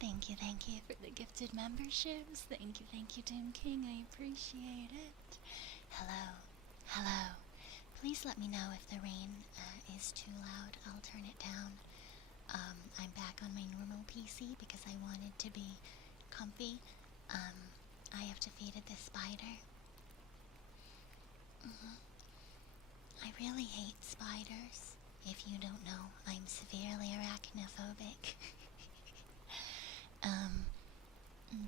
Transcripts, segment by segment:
Thank you for the gifted memberships. Thank you, Tim King. I appreciate it. Hello, hello. Please let me know if the rain is too loud. I'll turn it down. I'm back on my normal PC because I wanted to be comfy. I have defeated this spider. I really hate spiders. If you don't know, I'm severely arachnophobic.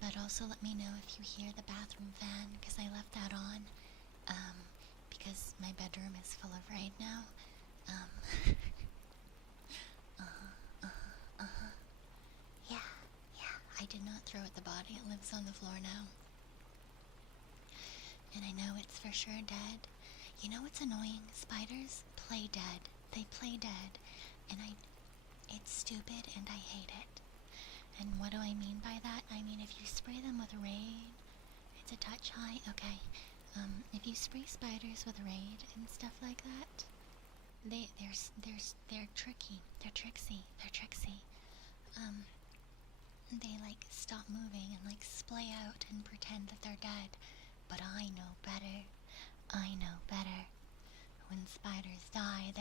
But also let me know if you hear the bathroom fan, because I left that on, because my bedroom is full of rain now. Yeah, I did not throw at the body, it lives on the floor now. And I know it's for sure dead. You know what's annoying? Spiders play dead. They play dead. And it's stupid and I hate it. And what do I mean by that? I mean if you spray them with Raid, it's a touch high. Okay. If you spray spiders with Raid and stuff like that, they're tricky. They're tricksy. They like stop moving and like splay out and pretend that they're dead. But I know better. When spiders die,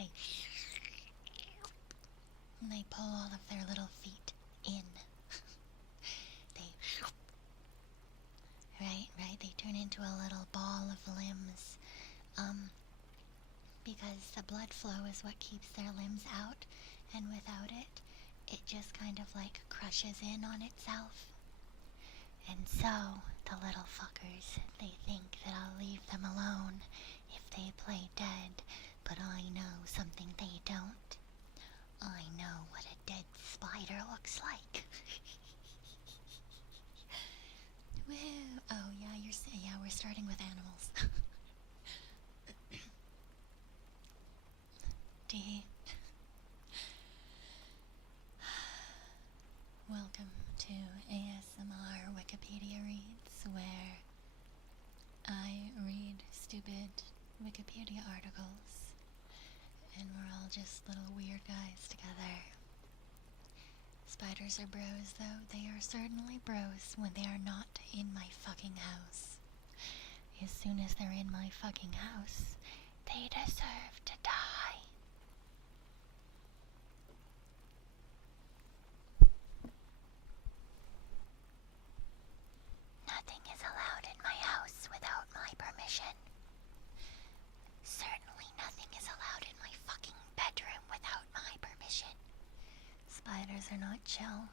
they pull all of their little feet in. They turn into a little ball of limbs. Because the blood flow is what keeps their limbs out, and without it, it just kind of like crushes in on itself. And so, the little fuckers, they think that I'll leave them alone if they play dead, but I know something they don't. I know what a dead spider looks like. Woo! Oh yeah, we're starting with animals. D. Welcome to ASMR Wikipedia Reads, where I read stupid Wikipedia articles, and we're all just little weird guys together. Spiders are bros, though. They are certainly bros when they are not in my fucking house. As soon as they're in my fucking house, they deserve to die. Nothing is allowed in my house without my permission. Certainly nothing is allowed in my fucking bedroom without my permission. Spiders are not chill.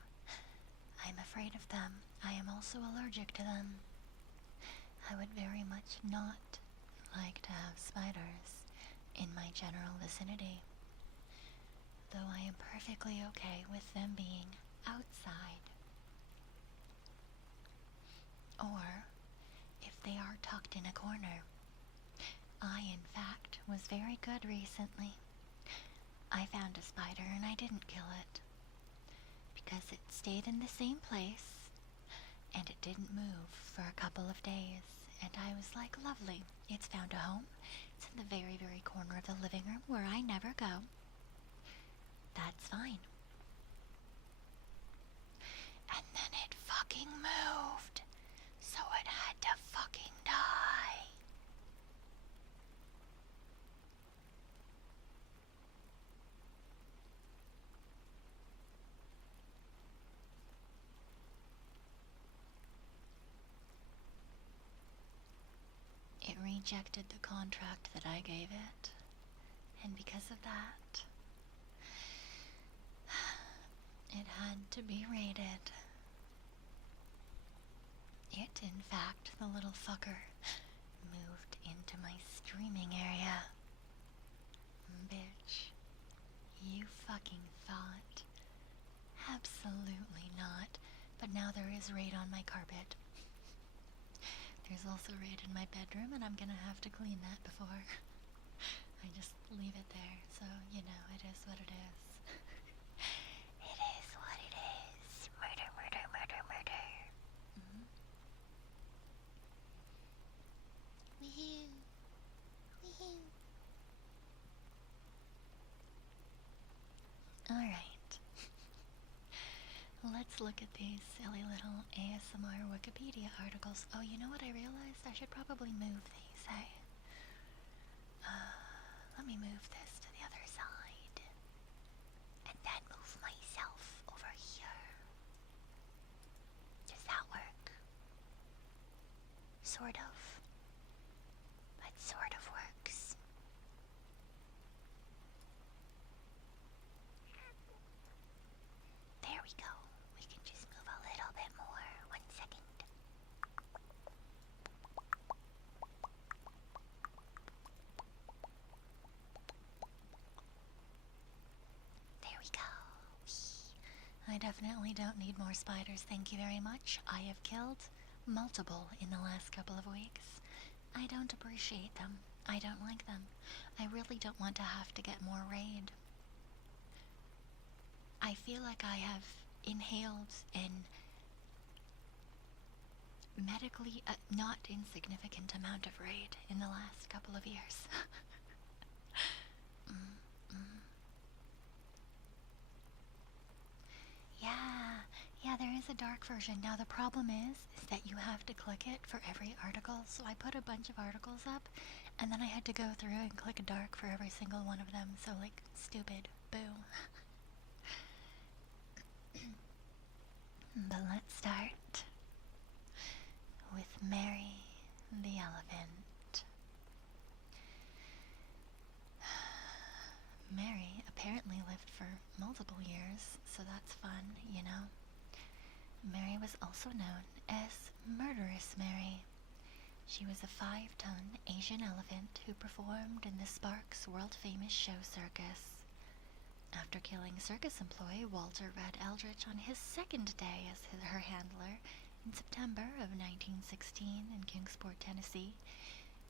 I'm afraid of them. I am also allergic to them. I would very much not like to have spiders in my general vicinity, though I am perfectly okay with them being outside. Or if they are tucked in a corner. I, in fact, was very good recently. I found a spider and I didn't kill it, because it stayed in the same place, and it didn't move for a couple of days, and I was like, lovely, it's found a home. It's in the very, very corner of the living room where I never go. That's fine. And then it fucking moved, so it had to fucking die. It rejected the contract that I gave it, and because of that, it had to be raided. It, in fact, the little fucker, moved into my streaming area. Bitch, you fucking thought. Absolutely not. But now there is raid on my carpet. There's also raid in my bedroom, and I'm gonna have to clean that before I just leave it there. So, you know, it is what it is. It is what it is. Murder, murder, murder, murder. Wee-hoo. Wee-hoo. Alright. Let's Let's look at these silly little ASMR Wikipedia articles. Oh, you know what I realized? I should probably move these, hey? Let me move this to the other side. And then move myself over here. Does that work? Sort of. That sort of works. There we go. We can just move a little bit more. 1 second. There we go. I definitely don't need more spiders, thank you very much. I have killed multiple in the last couple of weeks. I don't appreciate them. I don't like them. I really don't want to have to get more raid. I feel like I have inhaled an medically not insignificant amount of raid in the last couple of years. Yeah, there is a dark version. Now the problem is that you have to click it for every article, so I put a bunch of articles up, and then I had to go through and click a dark for every single one of them, so like, stupid. Boo. But let's start with Mary the elephant. Mary apparently lived for multiple years, so that's fun, you know. Mary was also known as Murderous Mary. She was a 5-ton Asian elephant who performed in the Sparks world-famous show circus. After killing circus employee Walter Red Eldridge on his second day as her handler in September of 1916 in Kingsport, Tennessee,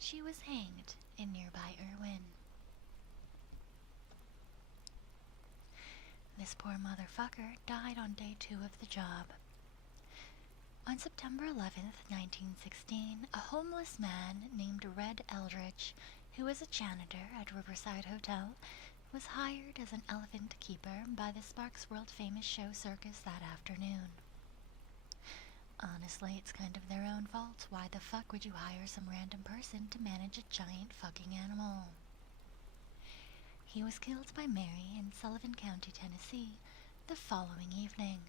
she was hanged in nearby Irwin. This poor motherfucker died on day 2 of the job. On September 11th, 1916, a homeless man named Red Eldridge, who was a janitor at Riverside Hotel, was hired as an elephant keeper by the Sparks world-famous show circus that afternoon. Honestly, it's kind of their own fault. Why the fuck would you hire some random person to manage a giant fucking animal? He was killed by Mary in Sullivan County, Tennessee, the following evening.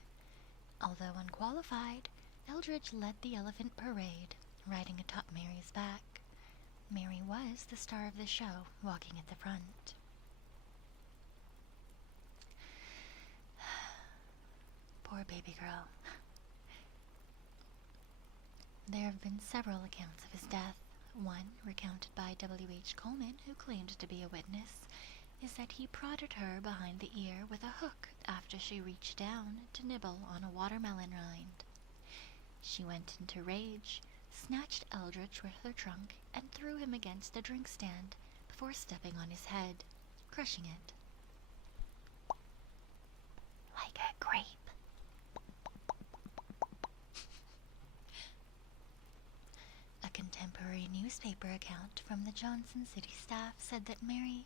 Although unqualified, Eldridge led the elephant parade, riding atop Mary's back. Mary was the star of the show, walking at the front. Poor baby girl. There have been several accounts of his death. One, recounted by W.H. Coleman, who claimed to be a witness, is that he prodded her behind the ear with a hook after she reached down to nibble on a watermelon rind. She went into rage, snatched Eldridge with her trunk, and threw him against a drink stand before stepping on his head, crushing it. Like a grape. A contemporary newspaper account from the Johnson City staff said that Mary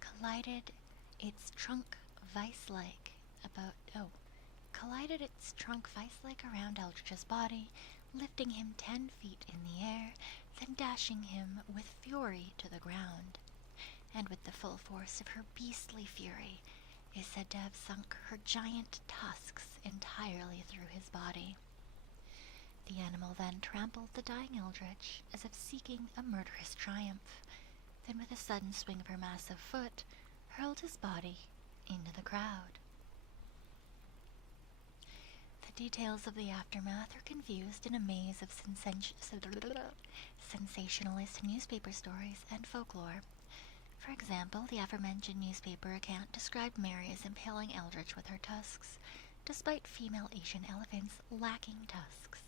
collided its trunk vice-like around Eldridge's body, lifting him 10 feet in the air, then dashing him with fury to the ground. And with the full force of her beastly fury, is said to have sunk her giant tusks entirely through his body. The animal then trampled the dying Eldridge as if seeking a murderous triumph, then with a sudden swing of her massive foot, hurled his body into the crowd. The details of the aftermath are confused in a maze of sensationalist newspaper stories and folklore. For example, the aforementioned newspaper account described Mary as impaling Eldridge with her tusks, despite female Asian elephants lacking tusks.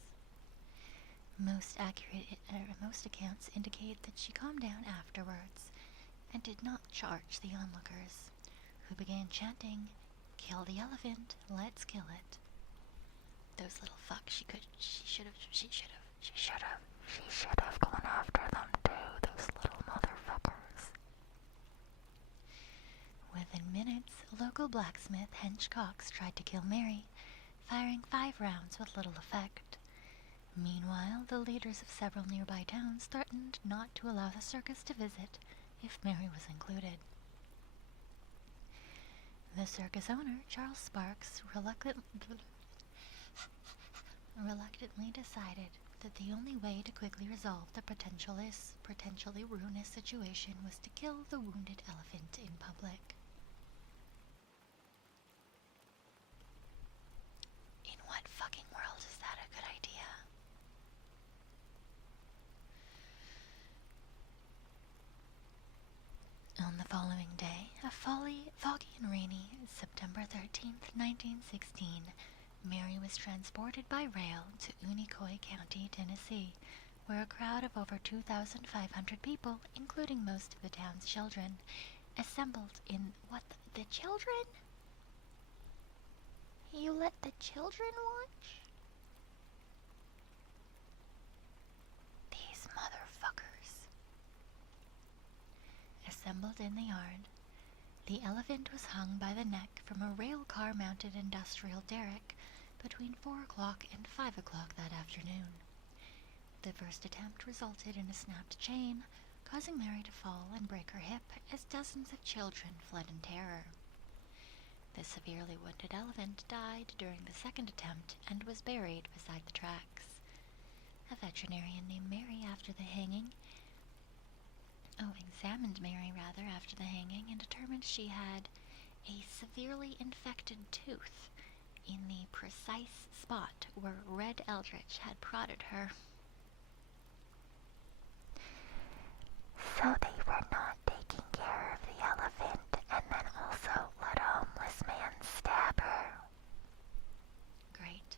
Most accounts indicate that she calmed down afterwards and did not charge the onlookers, who began chanting, "Kill the elephant, let's kill it." Those little fucks, she should have gone after them too, those little motherfuckers. Within minutes, local blacksmith Hench Cox tried to kill Mary, firing 5 rounds with little effect. Meanwhile, the leaders of several nearby towns threatened not to allow the circus to visit if Mary was included. The circus owner, Charles Sparks, reluctantly decided that the only way to quickly resolve the potentially ruinous situation was to kill the wounded elephant in public. In what fucking world is that a good idea? On the following day, a foggy and rainy September 13th, 1916, Mary was transported by rail to Unicoi County, Tennessee, where a crowd of over 2,500 people, including most of the town's children, assembled in what the children? You let the children watch? These motherfuckers. Assembled in the yard, the elephant was hung by the neck from a rail car-mounted industrial derrick between 4 o'clock and 5 o'clock that afternoon. The first attempt resulted in a snapped chain, causing Mary to fall and break her hip as dozens of children fled in terror. The severely wounded elephant died during the second attempt and was buried beside the tracks. A veterinarian named Mary examined Mary after the hanging and determined she had a severely infected tooth in the precise spot where Red Eldritch had prodded her. So they were not taking care of the elephant and then also let a homeless man stab her. Great.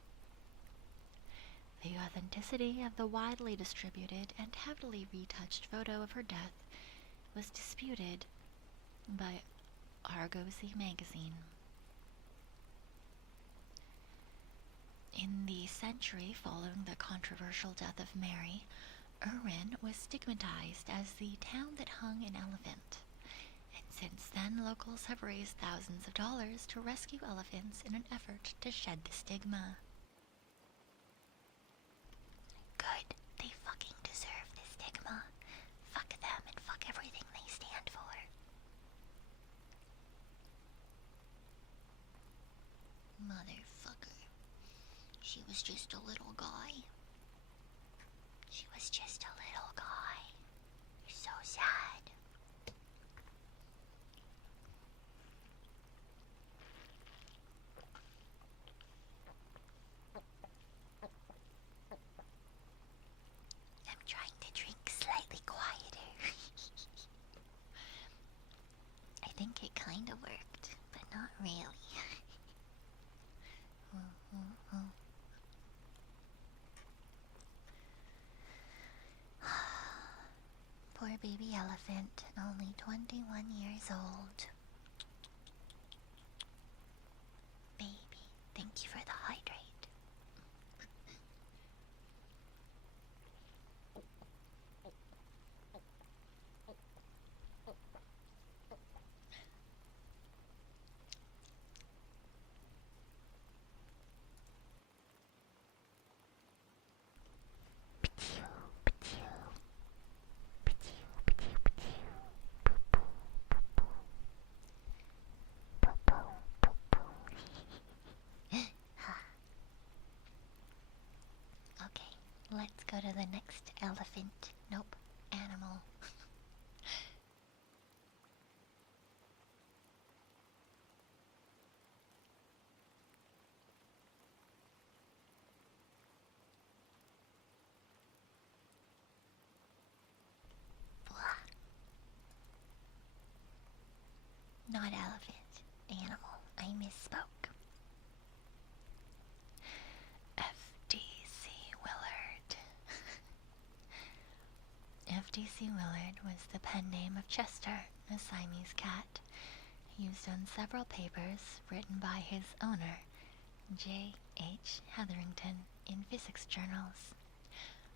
The authenticity of the widely distributed and heavily retouched photo of her death was disputed by Argosy magazine. In the century following the controversial death of Mary, Irwin was stigmatized as the town that hung an elephant, and since then locals have raised thousands of dollars to rescue elephants in an effort to shed the stigma. Good. They fucking deserve the stigma. Fuck them and fuck everything they stand for. Motherfucker. She was just a little guy. She was just a little guy. You're so sad. I'm trying to drink slightly quieter. I think it kinda worked, but not really. Poor baby elephant, only 21 years old. Baby, thank you for the hydrate. Okay, let's go to the next elephant. Nope, animal. Not elephant, animal. I misspoke. F.D.C. Willard. F.D.C. Willard was the pen name of Chester, a Siamese cat, used on several papers written by his owner, J.H. Hetherington, in physics journals.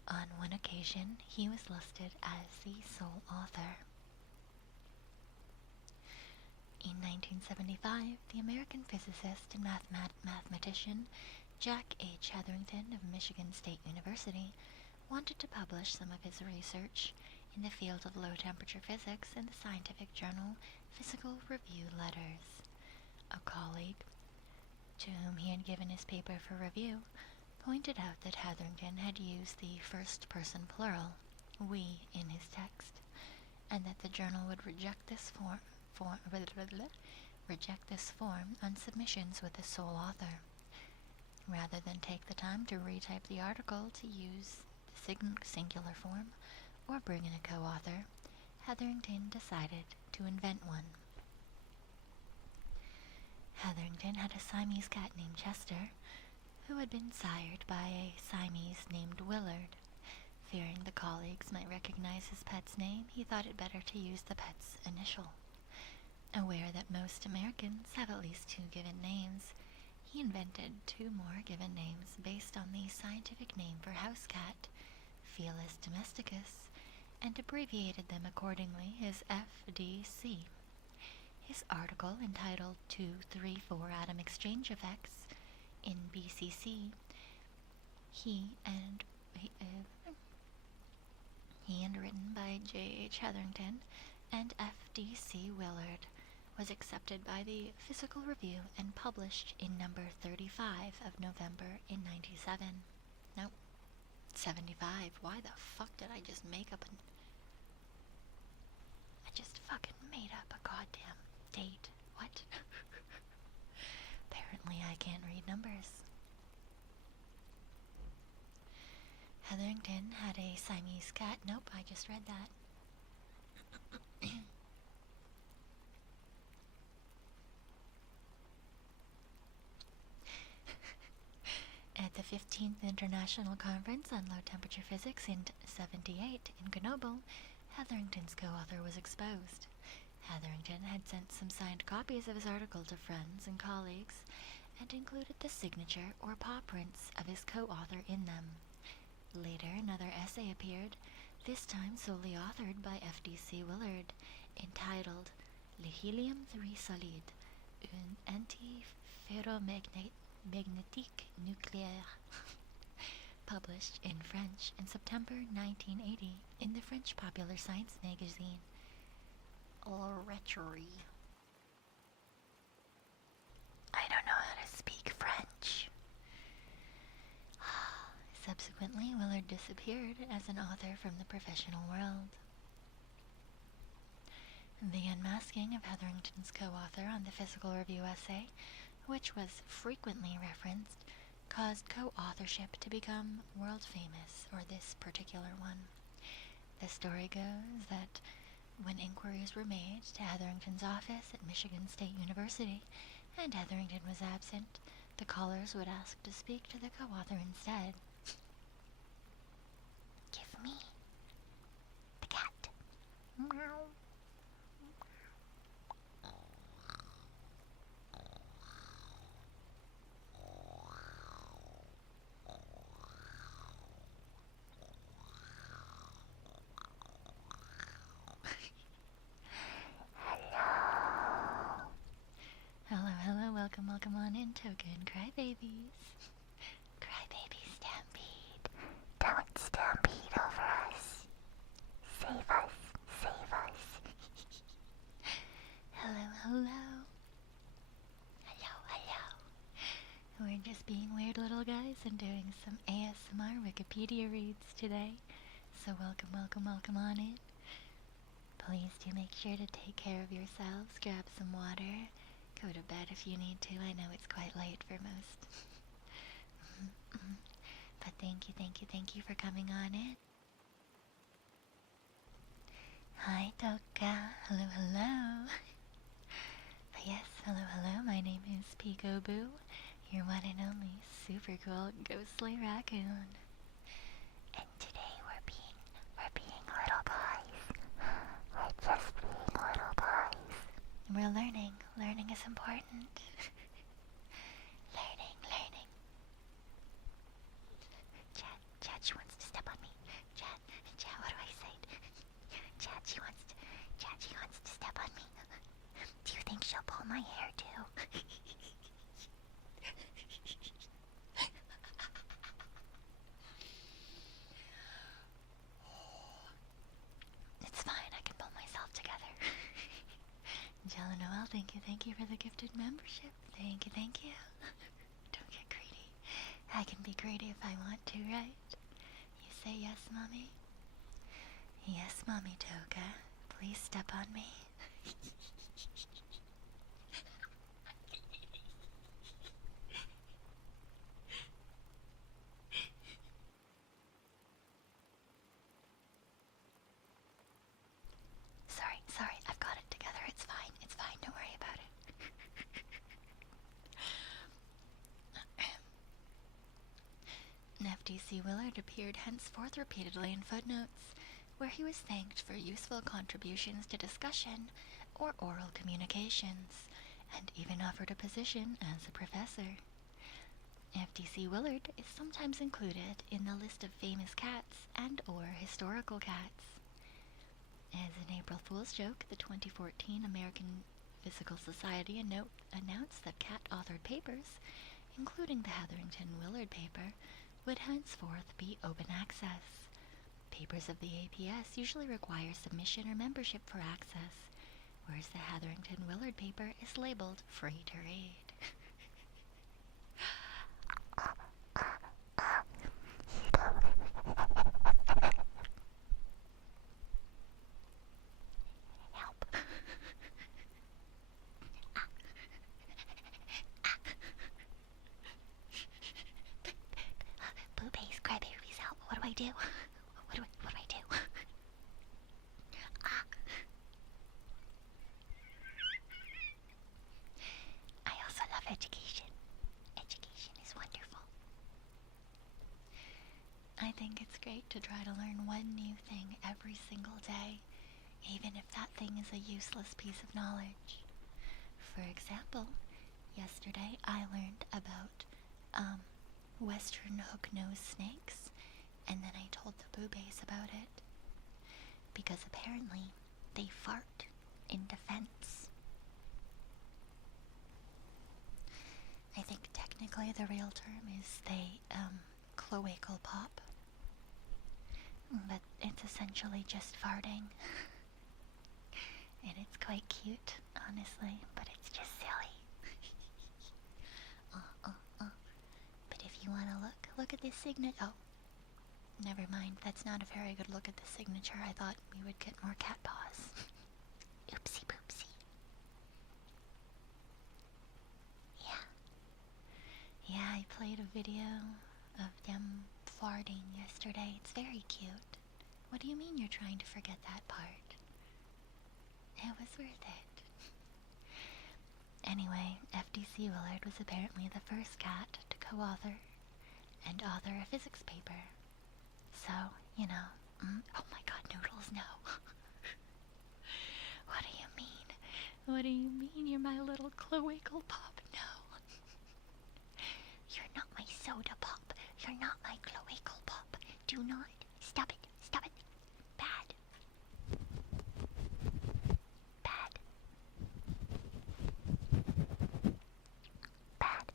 On one occasion, he was listed as the sole author. In 1975, the American physicist and mathematician Jack H. Hetherington of Michigan State University wanted to publish some of his research in the field of low-temperature physics in the scientific journal Physical Review Letters. A colleague, to whom he had given his paper for review, pointed out that Hetherington had used the first-person plural, we, in his text, and that the journal would reject this form on submissions with the sole author. Rather than take the time to retype the article to use the singular form or bring in a co-author, Hetherington decided to invent one. Hetherington had a Siamese cat named Chester, who had been sired by a Siamese named Willard. Fearing the colleagues might recognize his pet's name, he thought it better to use the pet's initial. Aware that most Americans have at least 2 given names, he invented 2 more given names based on the scientific name for house cat, Felis domesticus, and abbreviated them accordingly as F.D.C. His article, entitled 2-3-4 Atom Exchange Effects in BCC, he and written by J.H. Hetherington and F.D.C. Willard, was accepted by the Physical Review and published in number 35 of November in 97. Nope, 75. Why the fuck did I just make up I just fucking made up a goddamn date. What? Apparently I can't read numbers. Hetherington had a Siamese cat. Nope, I just read that. At the 15th International Conference on Low-Temperature Physics in 78 in Grenoble, Hetherington's co-author was exposed. Hetherington had sent some signed copies of his article to friends and colleagues, and included the signature or paw prints of his co-author in them. Later, another essay appeared, this time solely authored by F.D.C. Willard, entitled Le Helium-3 Solide, une antiferromagnétique nucléaire, published in French in September 1980 in the French popular science magazine L'Oreterie. I don't know how to speak French. Subsequently, Willard disappeared as an author from the professional world. The unmasking of Hetherington's co-author on the Physical Review essay, which was frequently referenced, caused co-authorship to become world famous, or this particular one. The story goes that when inquiries were made to Hetherington's office at Michigan State University, and Hetherington was absent, the callers would ask to speak to the co-author instead. Give me the cat. Meow. Hello, welcome on in, token crybabies. Crybaby Stampede. Don't stampede over us. Save us. Save us. Hello. We're just being weird little guys and doing some ASMR Wikipedia reads today. So welcome on in. Please do make sure to take care of yourselves, grab some water, go to bed if you need to. I know it's quite late for most. But thank you for coming on in. Hi, Toka. Hello. Yes, hello. My name is Pekoe, your one and only super cool ghostly raccoon. And today we're being little guys. We're just being little guys. We're learning. Learning is important. Learning. Chad, she wants to step on me. Chad, what do I say? Chad, she wants to step on me. Do you think she'll pull my hair too? Thank you for the gifted membership. Thank you. Don't get greedy. I can be greedy if I want to, right? You say yes, Mommy? Yes, Mommy Toga. Please step on me. Sorry, I've got it together. It's fine, don't worry about it. F.D.C. Willard appeared henceforth repeatedly in footnotes, where he was thanked for useful contributions to discussion or oral communications, and even offered a position as a professor. F.D.C. Willard is sometimes included in the list of famous cats and or historical cats. As an April Fool's joke, the 2014 American Physical Society announced that cat-authored papers, including the Hetherington Willard paper, would henceforth be open access. Papers of the APS usually require submission or membership for access, whereas the Hetherington Willard paper is labeled free to read. Blueberries, cranberries, help. What do I do? What do I do? I also love education. Education is wonderful. I think it's great to try to learn one new thing every single day, even if that thing is a useless piece of knowledge. For example, yesterday I learned about, western hook-nosed snakes, and then I told the boobies about it. Because apparently, they fart in defense. I think technically the real term is they, cloacal pop. But it's essentially just farting. And it's quite cute, honestly, but it's just silly. But if you want to look at this signature. Oh, never mind, that's not a very good look at the signature. I thought we would get more cat paws. Oopsie poopsie. Yeah, I played a video of them farting yesterday. It's very cute. What do you mean you're trying to forget that part? It was worth it. Anyway, F.D.C. Willard was apparently the first cat to co-author and author a physics paper. So, you know, oh my god, Noodles, no. What do you mean? What do you mean you're my little cloacal pop? No. You're not my soda pop. You're not my cloacal pop. Do not. Stop it. Stop it. Bad. Bad. Bad.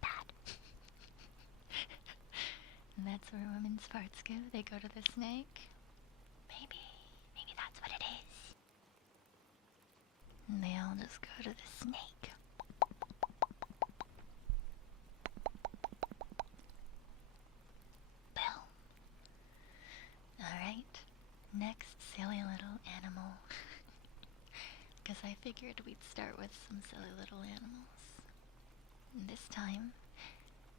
Bad. And that's where women's farts go. They go to the snake. Maybe that's what it is. And they all just go to the snake. Boom. Alright, next silly little animal. Because I figured we'd start with some silly little animals. And this time,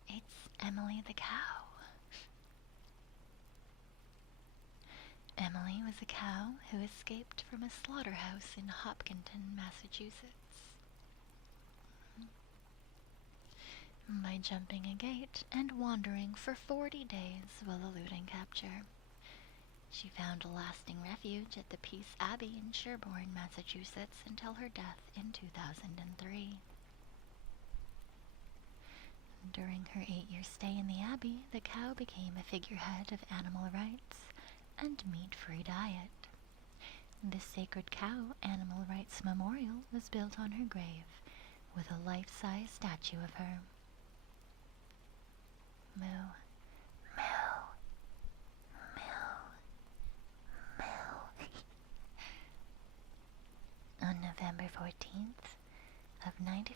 it's Emily the cow. Emily was a cow who escaped from a slaughterhouse in Hopkinton, Massachusetts. By jumping a gate and wandering for 40 days while eluding capture, she found a lasting refuge at the Peace Abbey in Sherborne, Massachusetts until her death in 2003. During her 8-year stay in the abbey, the cow became a figurehead of animal rights and meat-free diet. This sacred cow animal rights memorial was built on her grave with a life-size statue of her. Moo, moo, moo, moo. November 14th of 95,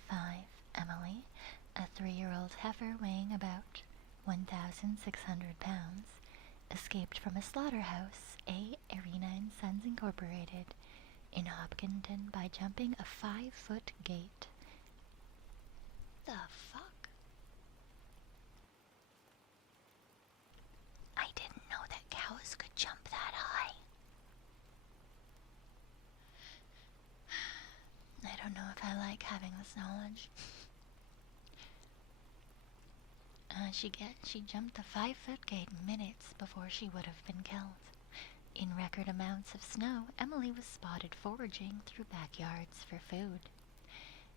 Emily, a 3-year-old heifer weighing about 1,600 pounds, escaped from a slaughterhouse, A. Arena and Sons Incorporated, in Hopkinton by jumping a 5-foot gate. The fuck? I didn't know that cows could jump that high. I don't know if I like having this knowledge. She jumped the 5-foot gate minutes before she would have been killed. In record amounts of snow, Emily was spotted foraging through backyards for food.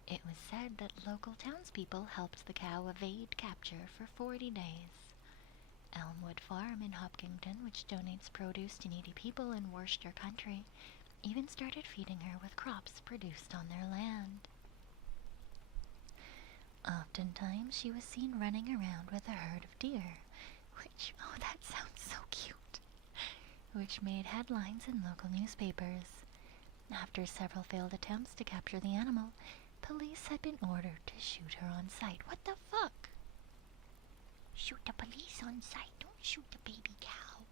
It was said that local townspeople helped the cow evade capture for 40 days. Elmwood Farm in Hopkinton, which donates produce to needy people in Worcester Country, even started feeding her with crops produced on their land. Oftentimes, she was seen running around with a herd of deer, which, oh, that sounds so cute, which made headlines in local newspapers. After several failed attempts to capture the animal, police had been ordered to shoot her on sight. What the fuck? Shoot the police on sight, don't shoot the baby cow.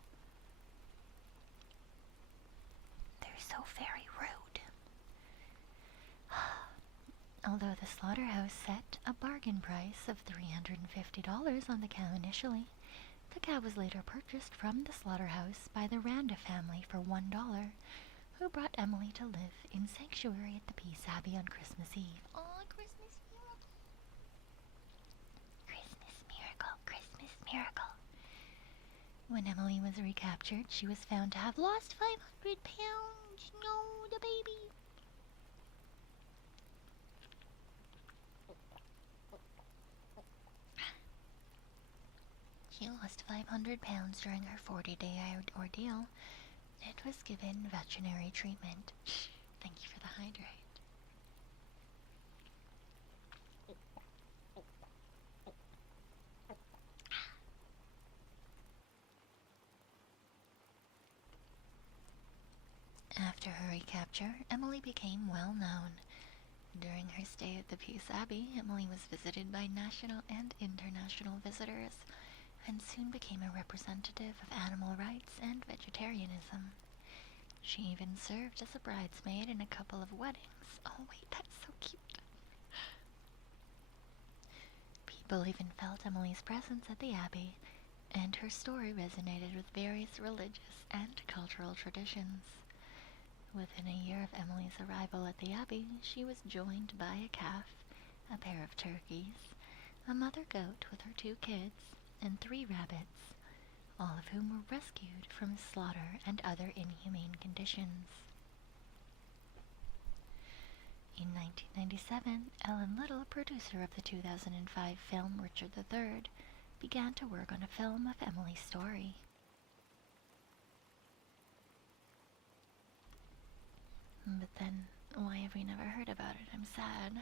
They're so very rude. Although the slaughterhouse set a bargain price of $350 on the cow initially, the cow was later purchased from the slaughterhouse by the Randa family for $1, who brought Emily to live in sanctuary at the Peace Abbey on Christmas Eve. Aw, Christmas miracle. Christmas miracle, Christmas miracle. When Emily was recaptured, she was found to have lost 500 pounds. No, the baby. She lost 500 pounds during her 40-day ordeal. It was given veterinary treatment. Thank you for the hydrate. After her recapture, Emily became well known. During her stay at the Peace Abbey, Emily was visited by national and international visitors, and soon became a representative of animal rights and vegetarianism. She even served as a bridesmaid in a couple of weddings. Oh wait, that's so cute. People even felt Emily's presence at the Abbey, and her story resonated with various religious and cultural traditions. Within a year of Emily's arrival at the Abbey, she was joined by a calf, a pair of turkeys, a mother goat with her 2 kids, and 3 rabbits, all of whom were rescued from slaughter and other inhumane conditions. In 1997, Ellen Little, producer of the 2005 film Richard III, began to work on a film of Emily's story. But then, why have we never heard about it? I'm sad.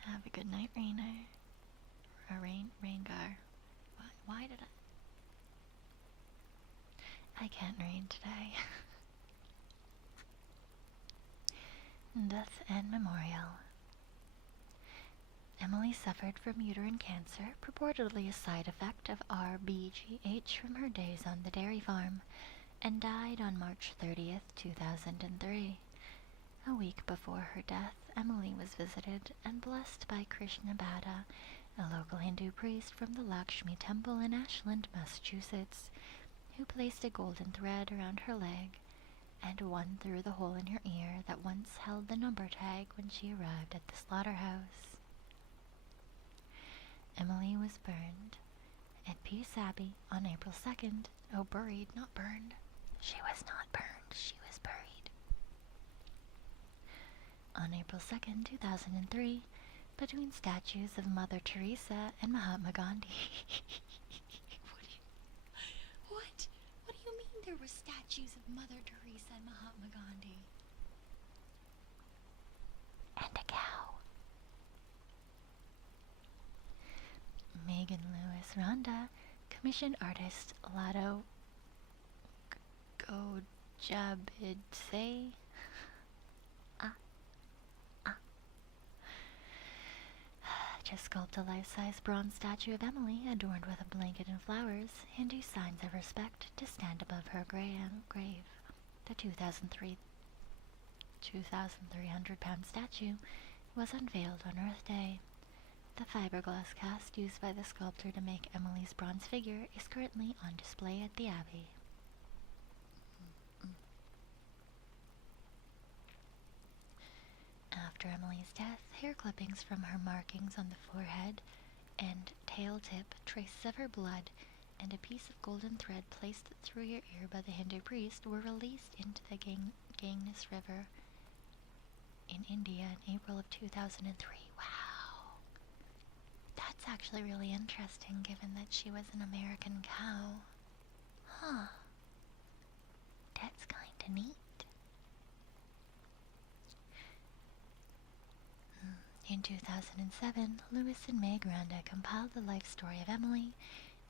Have a good night, Rainer. Or Raingar. Why did I can't read today. Death and Memorial. Emily suffered from uterine cancer, purportedly a side effect of RBGH from her days on the dairy farm, and died on March 30th, 2003. A week before her death, Emily was visited and blessed by Krishna Bhatta, a local Hindu priest from the Lakshmi Temple in Ashland, Massachusetts, who placed a golden thread around her leg and one through the hole in her ear that once held the number tag when she arrived at the slaughterhouse. Emily was burned at Peace Abbey on April 2nd. Oh, buried, not burned. She was not burned, she was buried. On April 2nd, 2003, between statues of Mother Teresa and Mahatma Gandhi. What? What do you mean there were statues of Mother Teresa and Mahatma Gandhi? And a cow. Megan Lewis Randa commissioned artist Lado Gojabidze to sculpt a life-size bronze statue of Emily adorned with a blanket and flowers, Hindu signs of respect to stand above her grave. The 2,300-pound statue was unveiled on Earth Day. The fiberglass cast used by the sculptor to make Emily's bronze figure is currently on display at the Abbey. After Emily's death, hair clippings from her markings on the forehead and tail tip, traces of her blood, and a piece of golden thread placed through her ear by the Hindu priest were released into the Ganges River in India in April of 2003. Wow! That's actually really interesting given that she was an American cow. Huh. That's kinda neat. In 2007, Lewis and May Granda compiled the life story of Emily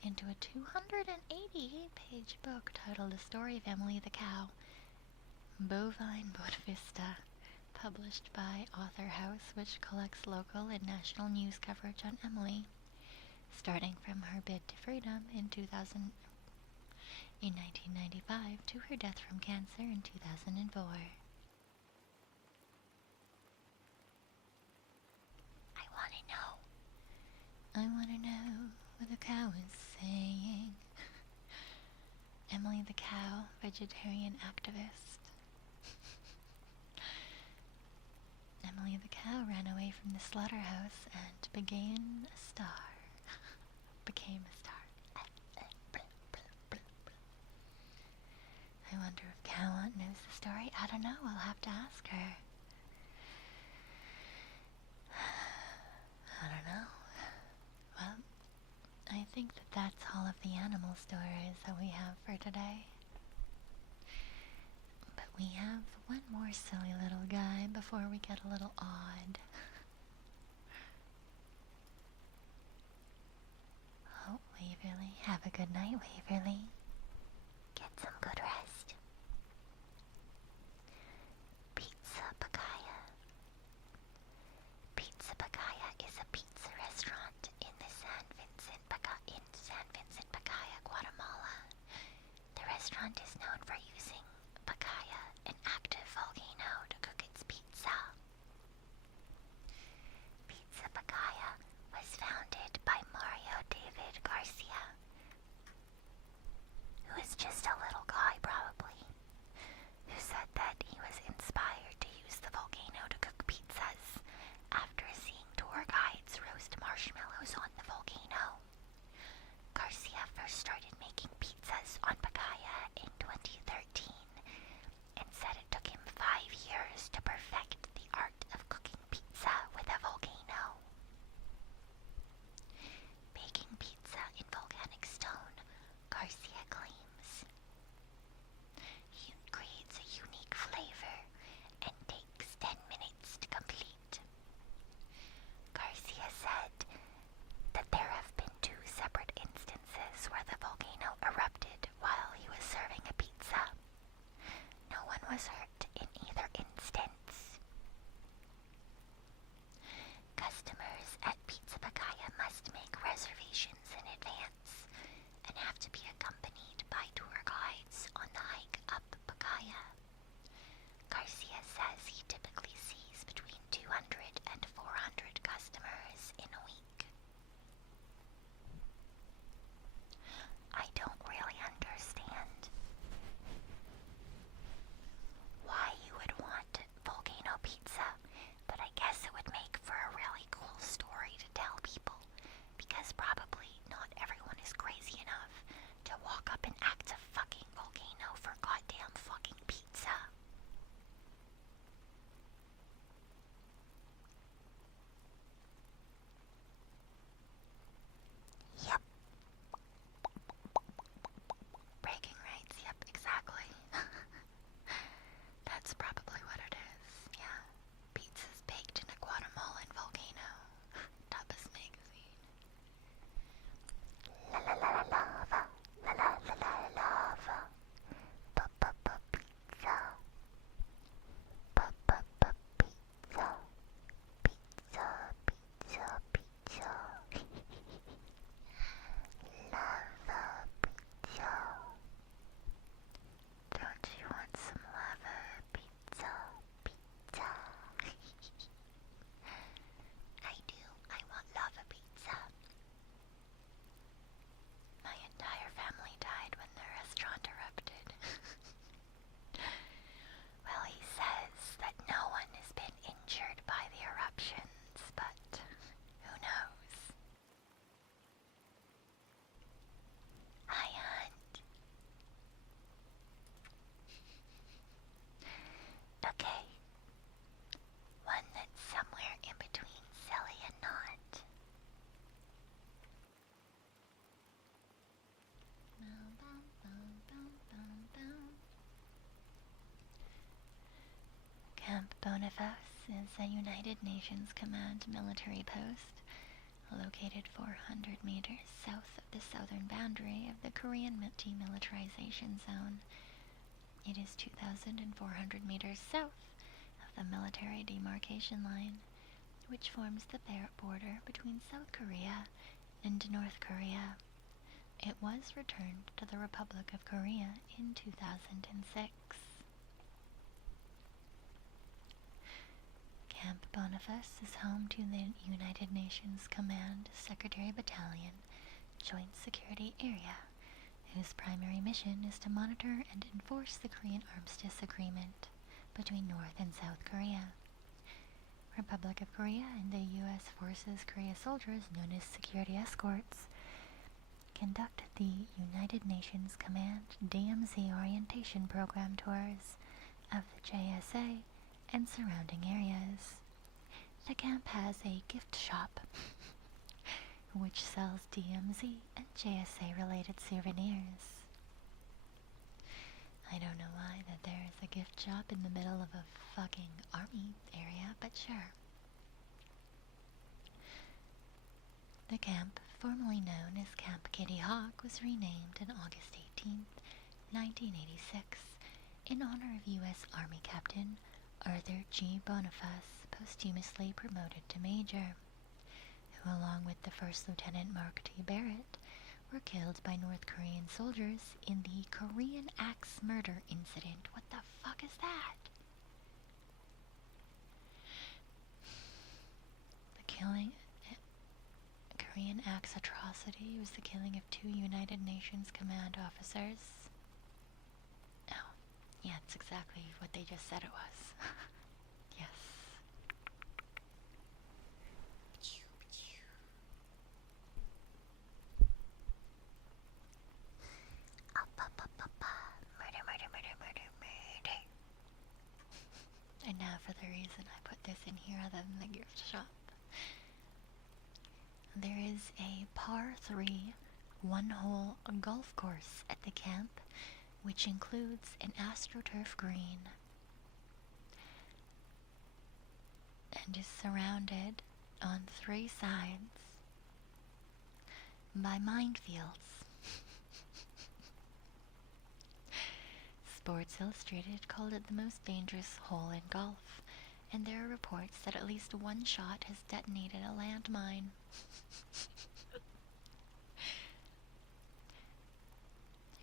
into a 288-page book titled A Story of Emily the Cow, Bovine Bonifas, published by Author House, which collects local and national news coverage on Emily, starting from her bid to freedom in 1995 to her death from cancer in 2004. I want to know what the cow is saying. Emily the cow, vegetarian activist. Emily the cow ran away from the slaughterhouse and became a star. I wonder if Cow Aunt knows the story. I don't know. I'll have to ask her. I don't know. Well, I think that's all of the animal stories that we have for today. But we have one more silly little guy before we get a little odd. Oh, Waverly. Have a good night, Waverly. Get some good rest. Pizza Pacaya. Pizza Pacaya is a pizza restaurant in San Vincent, Pacaya, Guatemala. The restaurant is known for using Pacaya, an active volcano, to cook its pizza. Pizza Pacaya was founded by Mario David Garcia, Bonifas is a United Nations Command military post located 400 meters south of the southern boundary of the Korean Demilitarization Zone. It is 2,400 meters south of the military demarcation line, which forms the border between South Korea and North Korea. It was returned to the Republic of Korea in 2006. Camp Bonifas is home to the United Nations Command Secretary Battalion Joint Security Area, whose primary mission is to monitor and enforce the Korean Armistice Agreement between North and South Korea. Republic of Korea and the U.S. Forces Korea soldiers, known as security escorts, conduct the United Nations Command DMZ orientation program tours of the JSA and surrounding areas. The camp has a gift shop, which sells DMZ and JSA related souvenirs. I don't know why that there is a gift shop in the middle of a fucking army area, but sure. The camp, formerly known as Camp Kitty Hawk, was renamed on August 18, 1986, in honor of U.S. Army Captain Arthur G. Bonifas, posthumously promoted to Major, who, along with the First Lieutenant Mark T. Barrett, were killed by North Korean soldiers in the Korean Axe murder incident. What the fuck is that? The Korean Axe atrocity was the killing of 2 United Nations Command officers. Oh, yeah, it's exactly what they just said it was. Yes. And now for the reason I put this in here other than the gift shop. There is a par 3 one-hole golf course at the camp, which includes an AstroTurf green and is surrounded on 3 sides by minefields. Sports Illustrated called it the most dangerous hole in golf, and there are reports that at least one shot has detonated a landmine.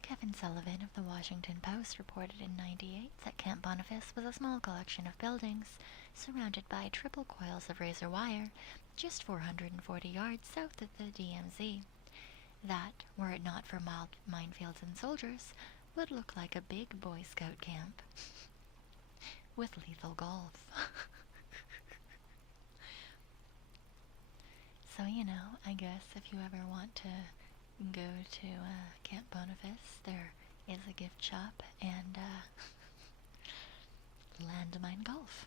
Kevin Sullivan of the Washington Post reported in '98 that Camp Bonifas was a small collection of buildings surrounded by triple coils of razor wire just 440 yards south of the DMZ. That, were it not for minefields and soldiers, would look like a big Boy Scout camp with lethal golf. So, I guess if you ever want to go to Camp Bonifas, there is a gift shop and landmine golf.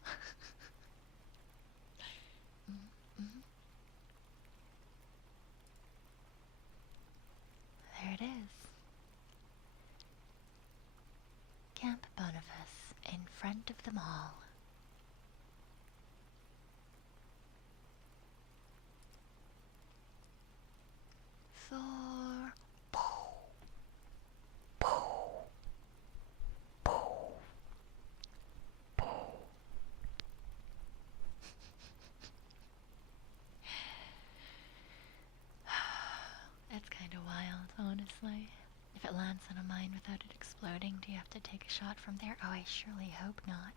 Mm-hmm. There it is. Camp Bonifas in front of the mall. For That's kind of wild, honestly. If it lands on a mine without it exploding, do you have to take a shot from there? Oh, I surely hope not.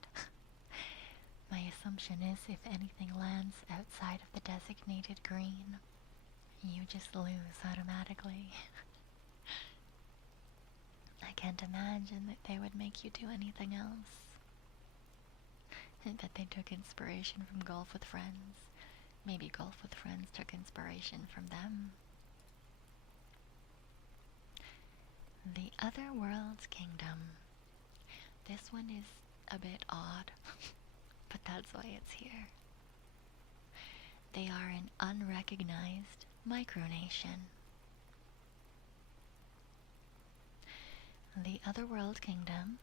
My assumption is if anything lands outside of the designated green, you just lose automatically. I can't imagine that they would make you do anything else. That they took inspiration from Golf with Friends. Maybe Golf with Friends took inspiration from them. The Otherworld Kingdom. This one is a bit odd, but that's why it's here. They are an unrecognized micronation. The Otherworld Kingdom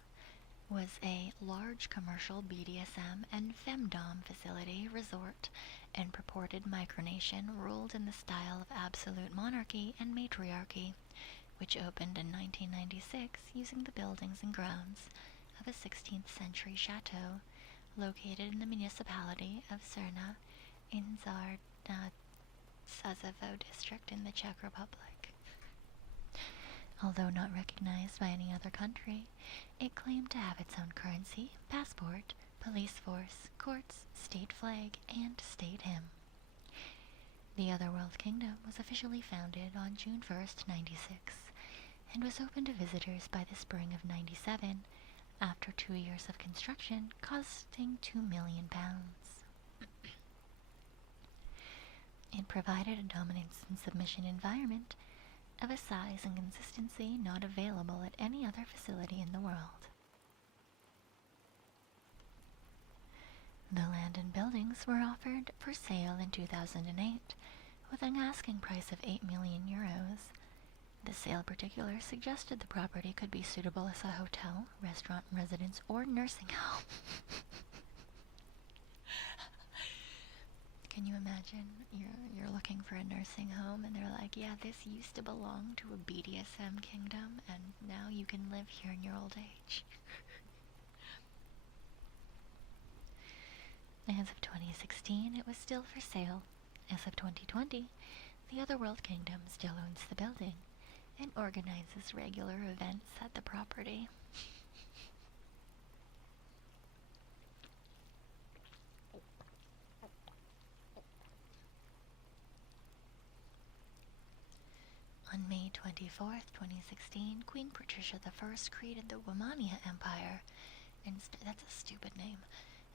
was a large commercial BDSM and femdom facility, resort, and purported micronation ruled in the style of absolute monarchy and matriarchy, which opened in 1996 using the buildings and grounds of a 16th century chateau located in the municipality of Cerna in Sazevo district in the Czech Republic. Although not recognized by any other country, it claimed to have its own currency, passport, police force, courts, state flag, and state hymn. The Otherworld Kingdom was officially founded on June 1st, 96, and was open to visitors by the spring of 97, after 2 years of construction, costing £2 million. It provided a dominance and submission environment of a size and consistency not available at any other facility in the world. The land and buildings were offered for sale in 2008 with an asking price of €8 million. The sale particular suggested the property could be suitable as a hotel, restaurant, residence, or nursing home. Can you imagine? You're looking for a nursing home and they're like, yeah, this used to belong to a BDSM kingdom and now you can live here in your old age. As of 2016, it was still for sale. As of 2020, the Otherworld Kingdom still owns the building and organizes regular events at the property. On May 24th, 2016, Queen Patricia I created the Womania Empire, and that's a stupid name,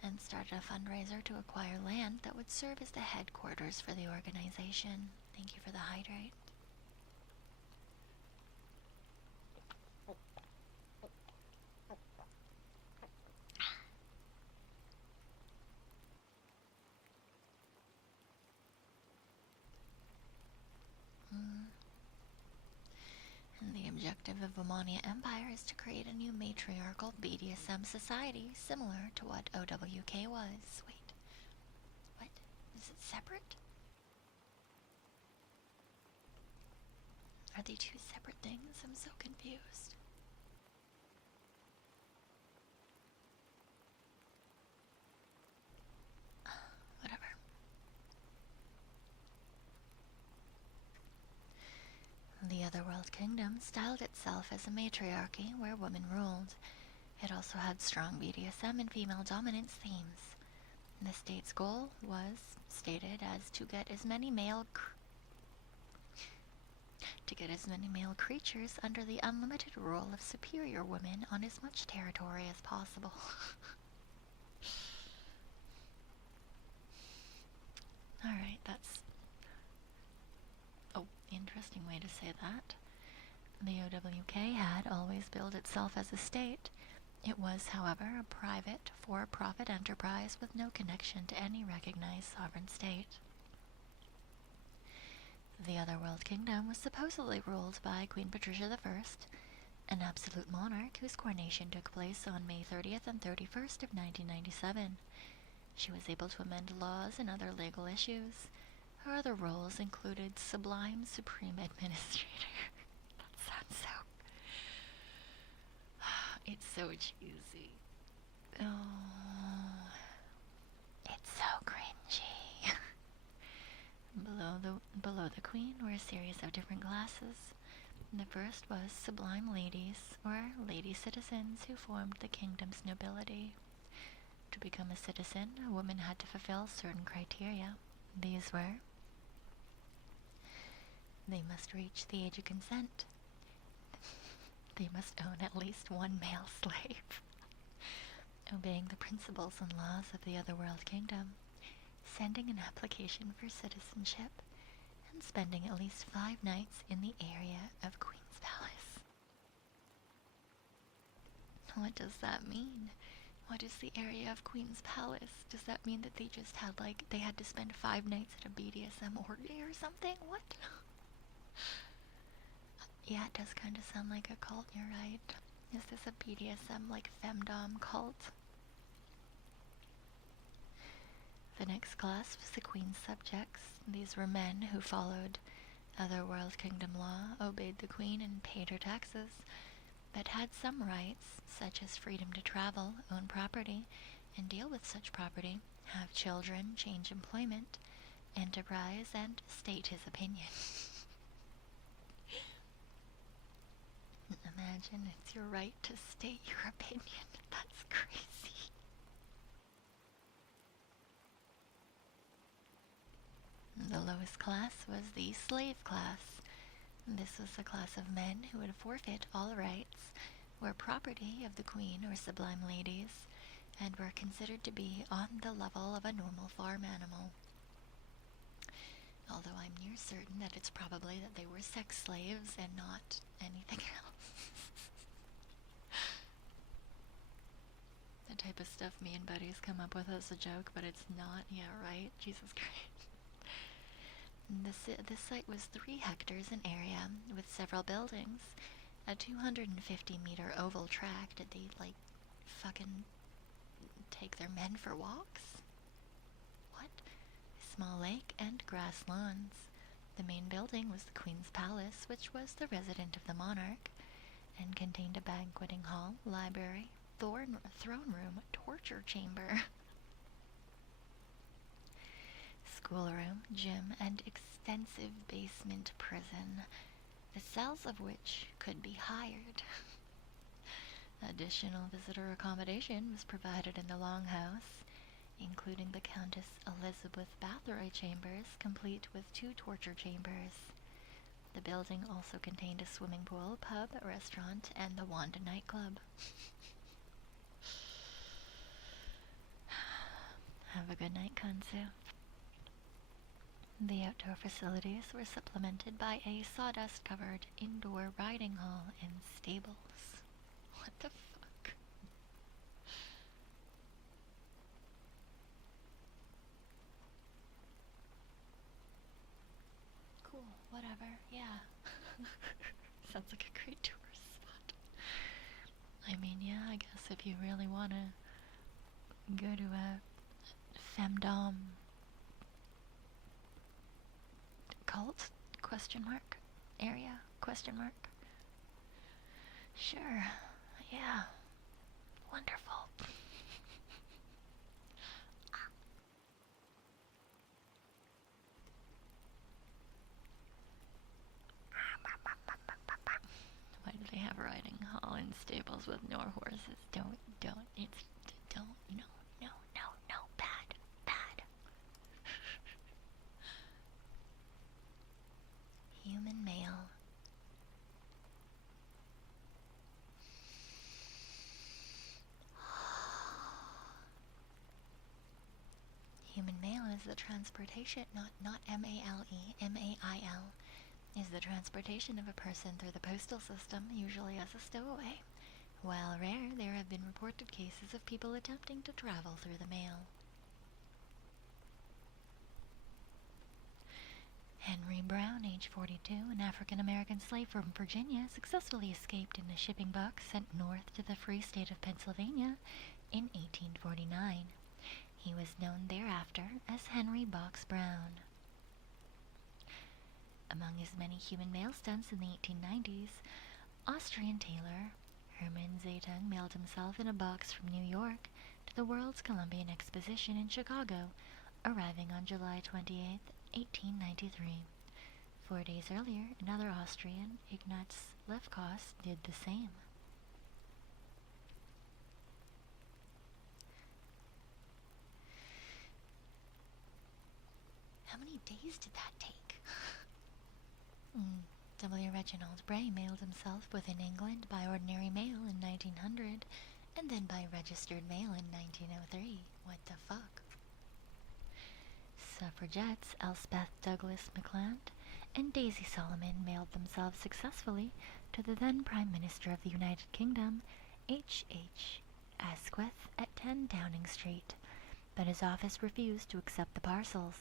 and started a fundraiser to acquire land that would serve as the headquarters for the organization. Thank you for the hydrate. And the objective of Womania Empire is to create a new matriarchal BDSM society similar to what OWK was. Wait, what? Is it separate? Are they two separate things? I'm so confused. Whatever. The Otherworld Kingdom styled itself as a matriarchy where women ruled. It also had strong BDSM and female dominance themes. The state's goal was stated as to get as many male creatures under the unlimited rule of superior women on as much territory as possible. Alright, that's interesting way to say that. The OWK had always billed itself as a state. It was, however, a private, for-profit enterprise with no connection to any recognized sovereign state. The Otherworld Kingdom was supposedly ruled by Queen Patricia I, an absolute monarch whose coronation took place on May 30th and 31st of 1997. She was able to amend laws and other legal issues. Her other roles included Sublime Supreme Administrator. That sounds so... It's so cheesy. Oh... It's so cringy. Below the Queen were a series of different classes. The first was Sublime Ladies, or lady citizens who formed the kingdom's nobility. To become a citizen, a woman had to fulfill certain criteria. These were: they must reach the age of consent. They must own at least one male slave. Obeying the principles and laws of the Otherworld Kingdom. Sending an application for citizenship. And spending at least 5 nights in the area of Queen's Palace. What does that mean? What is the area of Queen's Palace? Does that mean that they just had, they had to spend 5 nights at a BDSM orgy or something? What? Yeah, it does kind of sound like a cult, you're right. Is this a BDSM, like, femdom cult? The next class was the Queen's subjects. These were men who followed otherworld kingdom law, obeyed the Queen, and paid her taxes, but had some rights, such as freedom to travel, own property, and deal with such property, have children, change employment, enterprise, and state his opinion. Imagine it's your right to state your opinion. That's crazy. The lowest class was the slave class. This was the class of men who would forfeit all rights, were property of the Queen or sublime ladies, and were considered to be on the level of a normal farm animal. Although I'm near certain that it's probably that they were sex slaves and not anything else. The type of stuff me and buddies come up with as a joke, but it's not. Yeah, right? Jesus Christ. This site was 3 hectares in area, with several buildings, a 250-meter oval tract. Did they, like, fucking take their men for walks? What? A small lake and grass lawns. The main building was the Queen's Palace, which was the residence of the monarch, and contained a banqueting hall, library, throne room, torture chamber, schoolroom, gym, and extensive basement prison, the cells of which could be hired. Additional visitor accommodation was provided in the longhouse, including the Countess Elizabeth Bathory chambers, complete with 2 torture chambers. The building also contained a swimming pool, pub, restaurant, and the Wanda nightclub. Have a good night, Kansu. The outdoor facilities were supplemented by a sawdust-covered indoor riding hall and stables. What the fuck? Cool, whatever, yeah. Sounds like a great tourist spot. I mean, yeah, I guess if you really want to go to a femdom cult, question mark, area, question mark. Sure, yeah, wonderful. Why do they have a riding hall and stables with no horses? Don't, no, bad. Human male. Human mail is the transportation, not M-A-L-E, M-A-I-L, is the transportation of a person through the postal system, usually as a stowaway. While rare, there have been reported cases of people attempting to travel through the mail. Henry Brown, age 42, an African-American slave from Virginia, successfully escaped in a shipping box sent north to the free state of Pennsylvania in 1849. He was known thereafter as Henry Box Brown. Among his many human mail stunts in the 1890s, Austrian tailor Hermann Zeitung mailed himself in a box from New York to the World's Columbian Exposition in Chicago, arriving on July 28, 1893. 4 days earlier, another Austrian, Ignaz Lefkos, did the same. How many days did that take? W. Reginald Bray mailed himself within England by ordinary mail in 1900, and then by registered mail in 1903. What the fuck? Suffragettes Elspeth Douglas McClant and Daisy Solomon mailed themselves successfully to the then Prime Minister of the United Kingdom, H.H. Asquith, at 10 Downing Street, but his office refused to accept the parcels.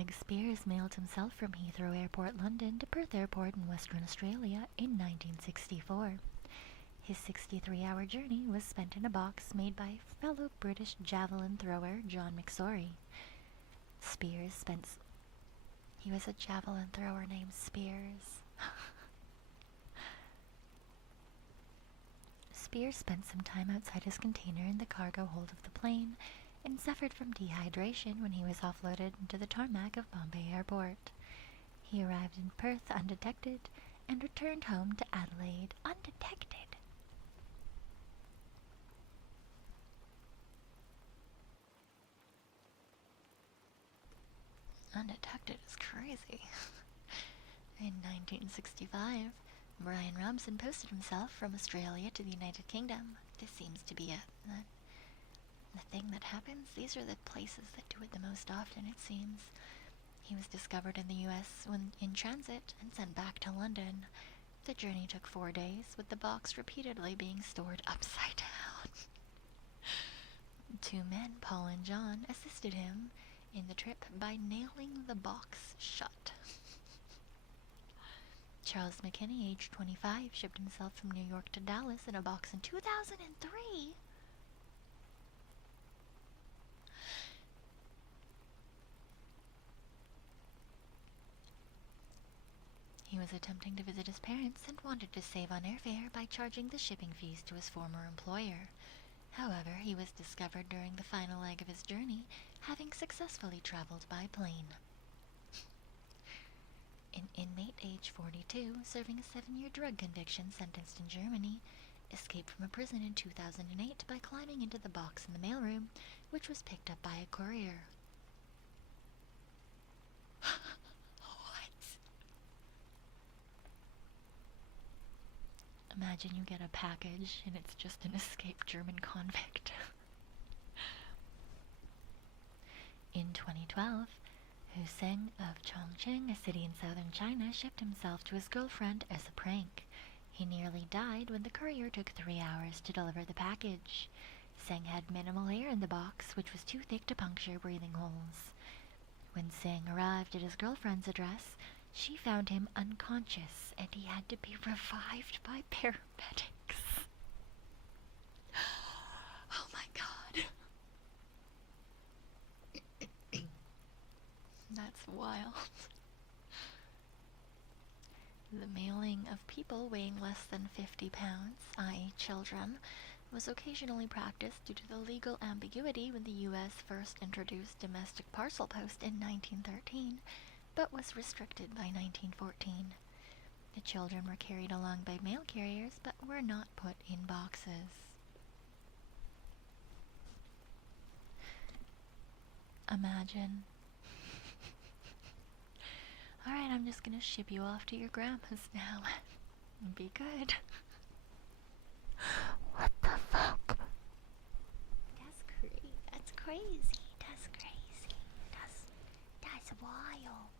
Meg Spears mailed himself from Heathrow Airport, London to Perth Airport in Western Australia in 1964. His 63-hour journey was spent in a box made by fellow British javelin thrower John McSorley. He was a javelin thrower named Spears. Spears spent some time outside his container in the cargo hold of the plane and suffered from dehydration when he was offloaded into the tarmac of Bombay Airport. He arrived in Perth undetected and returned home to Adelaide undetected. Undetected is crazy. In 1965, Brian Robson posted himself from Australia to the United Kingdom. This seems to be the thing that happens. These are the places that do it the most often, it seems. He was discovered in the US when in transit and sent back to London. The journey took 4 days, with the box repeatedly being stored upside down. 2 men, Paul and John, assisted him in the trip by nailing the box shut. Charles McKinney, aged 25, shipped himself from New York to Dallas in a box in 2003. He was attempting to visit his parents and wanted to save on airfare by charging the shipping fees to his former employer. However, he was discovered during the final leg of his journey, having successfully traveled by plane. An inmate, age 42, serving a 7-year drug conviction sentenced in Germany, escaped from a prison in 2008 by climbing into the box in the mailroom, which was picked up by a courier. What? Imagine you get a package and it's just an escaped German convict. In 2012, Hu Seng of Chongqing, a city in southern China, shipped himself to his girlfriend as a prank. He nearly died when the courier took 3 hours to deliver the package. Seng had minimal air in the box, which was too thick to puncture breathing holes. When Seng arrived at his girlfriend's address, she found him unconscious, and he had to be revived by paramedics. Oh my god. That's wild. The mailing of people weighing less than 50 pounds, i.e. children, was occasionally practiced due to the legal ambiguity when the U.S. first introduced domestic parcel post in 1913, but was restricted by 1914. The children were carried along by mail carriers, but were not put in boxes. Imagine. Alright, I'm just gonna ship you off to your grandma's now. Be good. What the fuck? That's crazy. That's crazy. That's crazy. That's wild.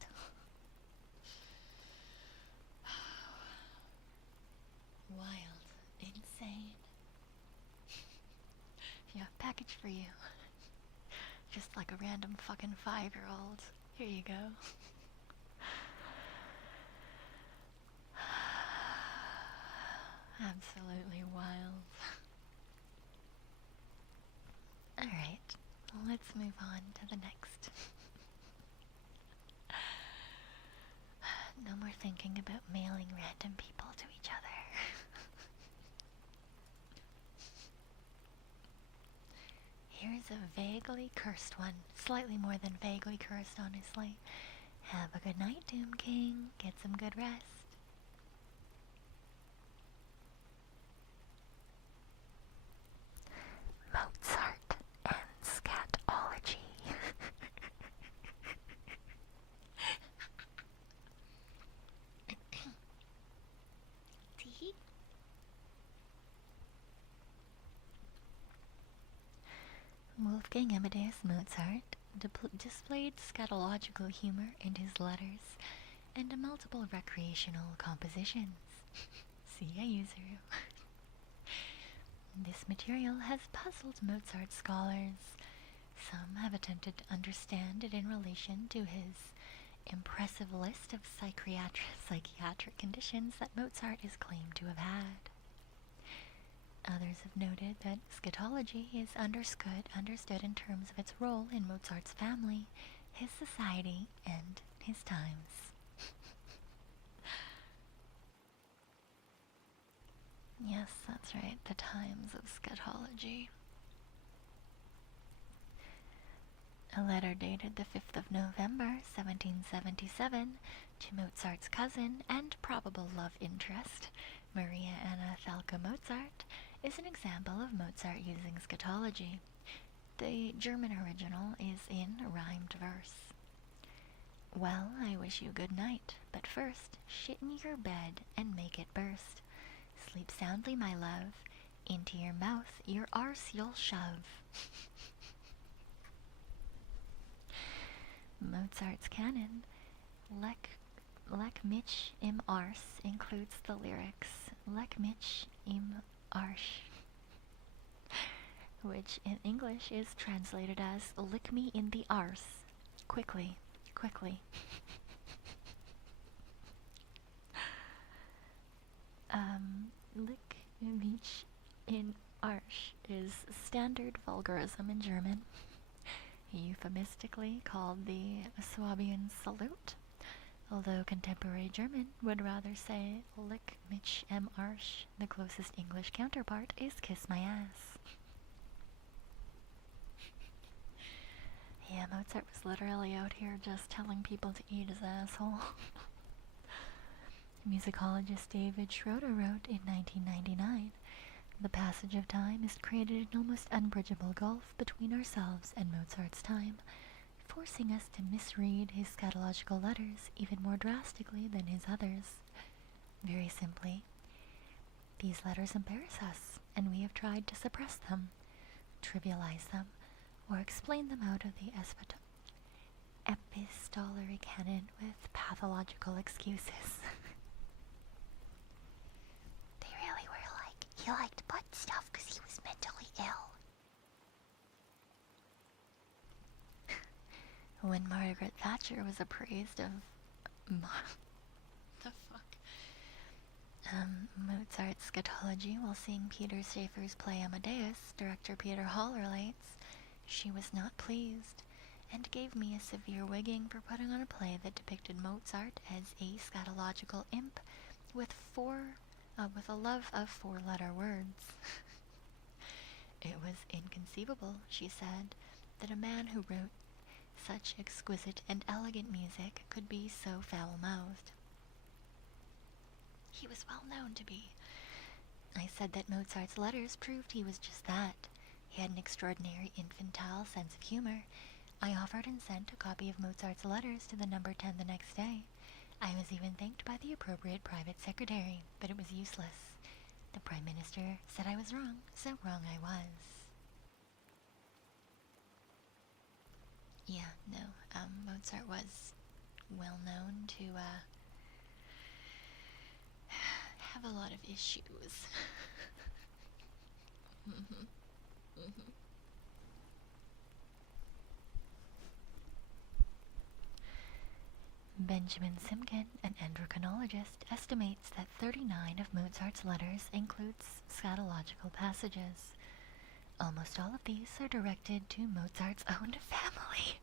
Wild. Insane. Yeah, package for you. Just like a random fucking 5-year-old. Here you go. Absolutely wild. Alright, let's move on to the next. No more thinking about mailing random people to each other. Here's a vaguely cursed one. Slightly more than vaguely cursed, honestly. Have a good night, Doom King. Get some good rest. Mozart and scatology. Tee. Wolfgang Amadeus Mozart displayed scatological humor in his letters and multiple recreational compositions. See, I use her. This material has puzzled Mozart scholars. Some have attempted to understand it in relation to his impressive list of psychiatric conditions that Mozart is claimed to have had. Others have noted that scatology is understood in terms of its role in Mozart's family, his society, and his times. Yes, that's right, the times of scatology. A letter dated the 5th of November, 1777, to Mozart's cousin and probable love interest, Maria Anna Thalke Mozart, is an example of Mozart using scatology. The German original is in rhymed verse. Well, I wish you good night, but first, shit in your bed and make it burst. Sleep soundly, my love. Into your mouth, your arse you'll shove. Mozart's canon, Lek mich im Ars, includes the lyrics Lek mich im Arsch, which in English is translated as lick me in the arse. Quickly, quickly. Lick mich in Arsch is standard vulgarism in German, euphemistically called the Swabian salute, although contemporary German would rather say lick mich am Arsch. The closest English counterpart is kiss my ass. Yeah, Mozart was literally out here just telling people to eat his asshole. Musicologist David Schroeder wrote in 1999, "The passage of time has created an almost unbridgeable gulf between ourselves and Mozart's time, forcing us to misread his scatological letters even more drastically than his others. Very simply, these letters embarrass us, and we have tried to suppress them, trivialize them, or explain them out of the epistolary canon with pathological excuses." They really were like, he liked butt stuff because he was mentally ill. When Margaret Thatcher was appraised of the fuck? Mozart's scatology while seeing Peter Schaeffer's play Amadeus, director Peter Hall relates, "She was not pleased, and gave me a severe wigging for putting on a play that depicted Mozart as a scatological imp with a love of four-letter words." "It was inconceivable," she said, "that a man who wrote such exquisite and elegant music could be so foul-mouthed." He was well known to be. I said that Mozart's letters proved he was just that. He had an extraordinary infantile sense of humor. I offered and sent a copy of Mozart's letters to the number 10 the next day. I was even thanked by the appropriate private secretary, but it was useless. The Prime Minister said I was wrong, so wrong I was. Yeah, no, Mozart was well known to, have a lot of issues. Benjamin Simkin, an endocrinologist, estimates that 39 of Mozart's letters includes scatological passages. Almost all of these are directed to Mozart's own family.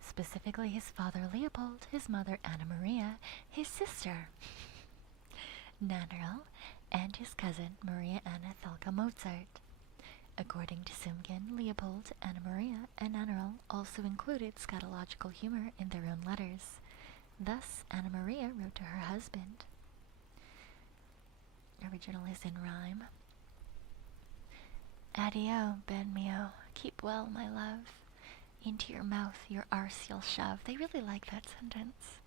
Specifically his father Leopold, his mother Anna Maria, his sister Nannerl, and his cousin Maria Anna Thalke Mozart. According to Simkin, Leopold, Anna Maria, and Nannerl also included scatological humor in their own letters. Thus, Anna Maria wrote to her husband. Original is in rhyme. "Addio, ben mio, keep well, my love. Into your mouth your arse you'll shove." They really like that sentence.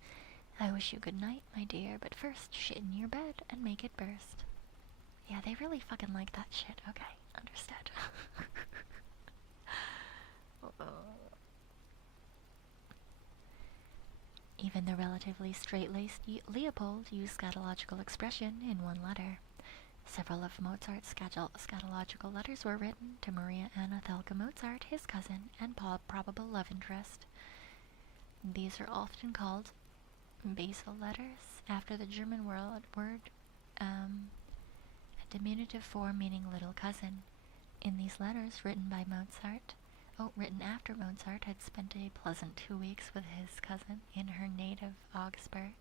"I wish you good night, my dear, but first shit in your bed and make it burst." Yeah, they really fucking like that shit. Okay, understood. Even the relatively straight-laced Leopold used scatological expression in one letter. Several of Mozart's scatological letters were written to Maria Anna Thelka Mozart, his cousin and probable love interest. These are often called basal letters, after the German word, a diminutive form meaning little cousin. In these letters, written after Mozart had spent a pleasant 2 weeks with his cousin in her native Augsburg,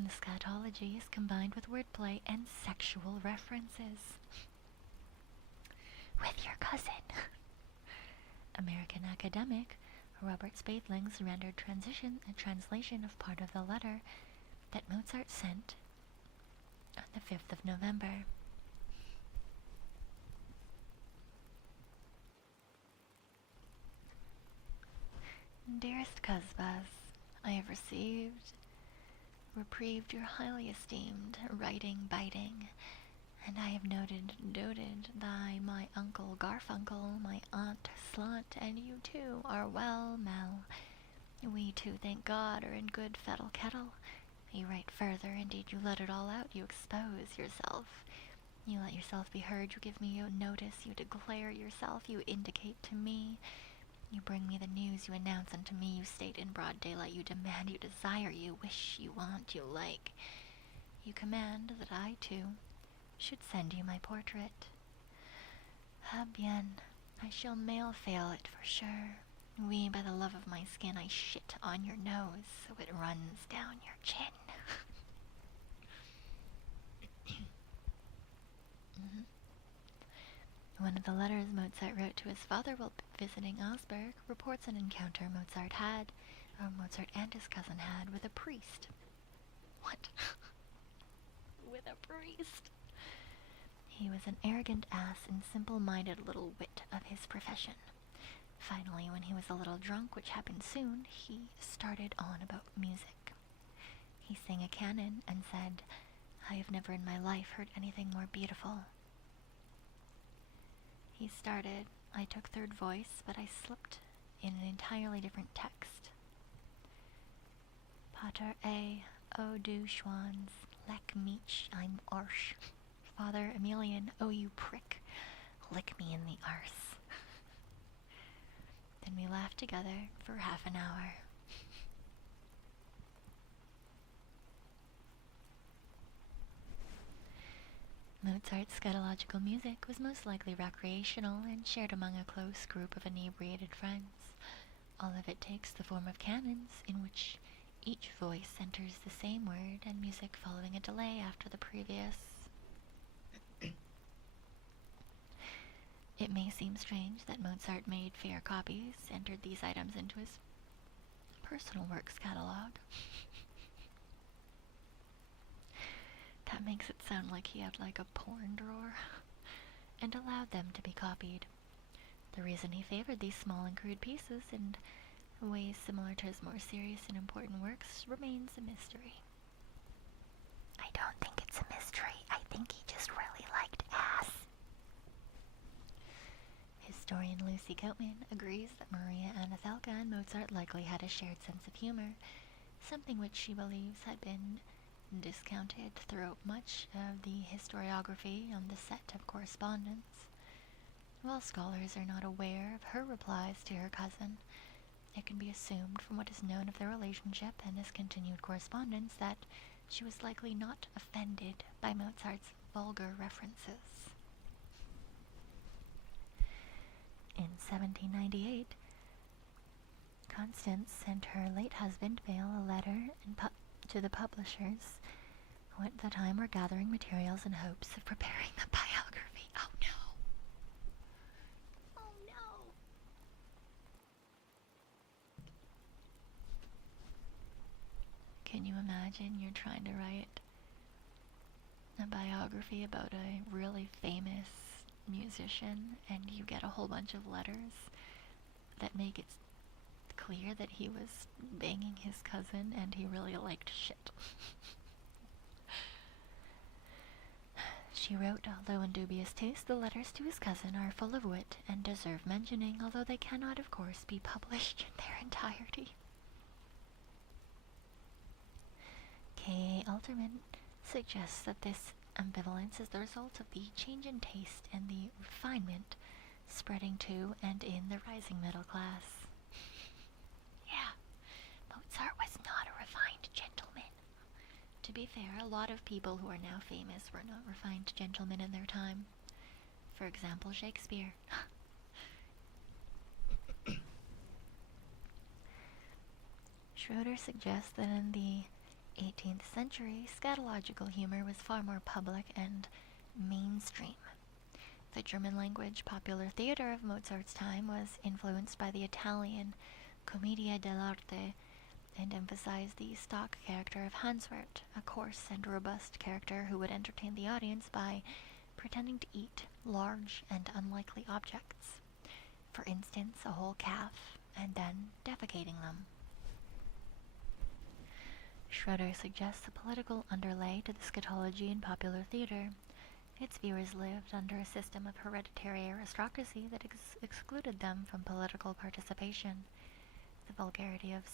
the scatology is combined with wordplay and sexual references. With your cousin. American academic Robert Spathling's rendered a translation of part of the letter that Mozart sent on the 5th of November. Dearest Cusbas, I have reprieved your highly esteemed writing-biting, and I have doted thy my uncle Garfunkel, my aunt Slut, and you too are well, Mel. We too, thank God, are in good fettle kettle. You write further, indeed you let it all out, you expose yourself. You let yourself be heard, you give me a notice, you declare yourself, you indicate to me. You bring me the news, you announce unto me, you state in broad daylight, you demand, you desire, you wish, you want, you like. You command that I, too, should send you my portrait. Ah bien, I shall mail-fail it for sure. Oui, by the love of my skin, I shit on your nose, so it runs down your chin. One of the letters Mozart wrote to his father while visiting Augsburg reports an encounter Mozart and his cousin had with a priest. What? With a priest? He was an arrogant ass and simple-minded little wit of his profession. Finally, when he was a little drunk, which happened soon, he started on about music. He sang a canon and said, "I have never in my life heard anything more beautiful." He started, I took third voice, but I slipped in an entirely different text. Pater o du Schwans, leck mich I'm Arsch. Father Emilian, oh you prick, lick me in the arse. Then we laughed together for half an hour. Mozart's scatological music was most likely recreational and shared among a close group of inebriated friends. All of it takes the form of canons, in which each voice enters the same word and music following a delay after the previous. It may seem strange that Mozart made fair copies, entered these items into his personal works catalog. That makes it sound like he had like a porn drawer, and allowed them to be copied. The reason he favored these small and crude pieces in ways similar to his more serious and important works remains a mystery. I don't think it's a mystery. I think he just really liked ass. Historian Lucy Coatman agrees that Maria Anna Thelka and Mozart likely had a shared sense of humor, something which she believes had been discounted throughout much of the historiography on the set of correspondence. While scholars are not aware of her replies to her cousin, it can be assumed from what is known of their relationship and his continued correspondence that she was likely not offended by Mozart's vulgar references. In 1798, Constance sent her late husband Vale a letter to the publishers, who at the time were gathering materials in hopes of preparing the biography. Oh no! Oh no! Can you imagine you're trying to write a biography about a really famous musician and you get a whole bunch of letters that make it clear that he was banging his cousin and he really liked shit. She wrote, although in dubious taste, the letters to his cousin are full of wit and deserve mentioning, although they cannot, of course, be published in their entirety. K. Alterman suggests that this ambivalence is the result of the change in taste and the refinement spreading to and in the rising middle class. Yeah, Mozart was not a refined gentleman. To be fair, a lot of people who are now famous were not refined gentlemen in their time. For example, Shakespeare. Schroeder suggests that in the 18th century, scatological humor was far more public and mainstream. The German language popular theater of Mozart's time was influenced by the Italian commedia dell'arte and emphasized the stock character of Hanswert, a coarse and robust character who would entertain the audience by pretending to eat large and unlikely objects. For instance, a whole calf, and then defecating them. Schroeder suggests a political underlay to the scatology in popular theater. Its viewers lived under a system of hereditary aristocracy that excluded them from political participation. The vulgarity of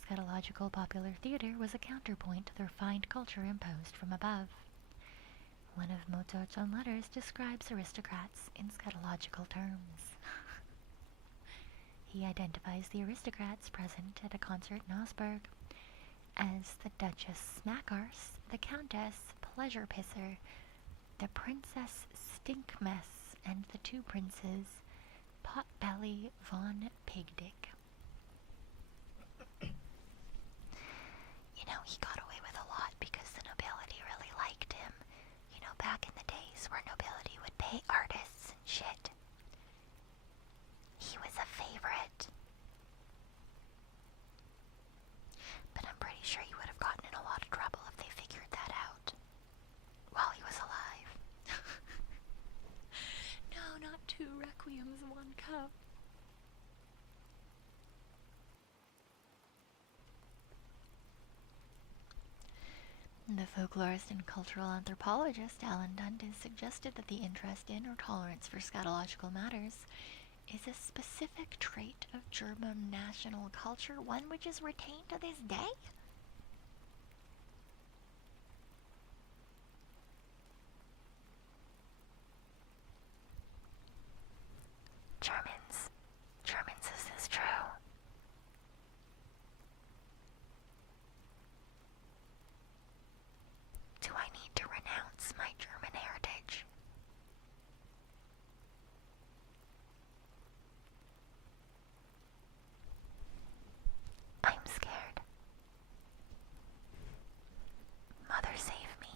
scatological popular theater was a counterpoint to the refined culture imposed from above. One of Mozart's own letters describes aristocrats in scatological terms. He identifies the aristocrats present at a concert in Augsburg as the Duchess Smackarse, the Countess Pleasure Pisser, the Princess Stinkmess, and the two princes Potbelly von Pigdick. You know, he got away with a lot because the nobility really liked him. You know, back in the days where nobility would pay artists and shit. He was a favorite. But I'm pretty sure he would have gotten in a lot of trouble if they figured that out while he was alive. No, not 2 requiems, 1 cup. The folklorist and cultural anthropologist Alan Dundas suggested that the interest in or tolerance for scatological matters is a specific trait of German national culture, one which is retained to this day. Germans, is this true? Do I need to renounce my German heritage? I'm scared. Mother, save me.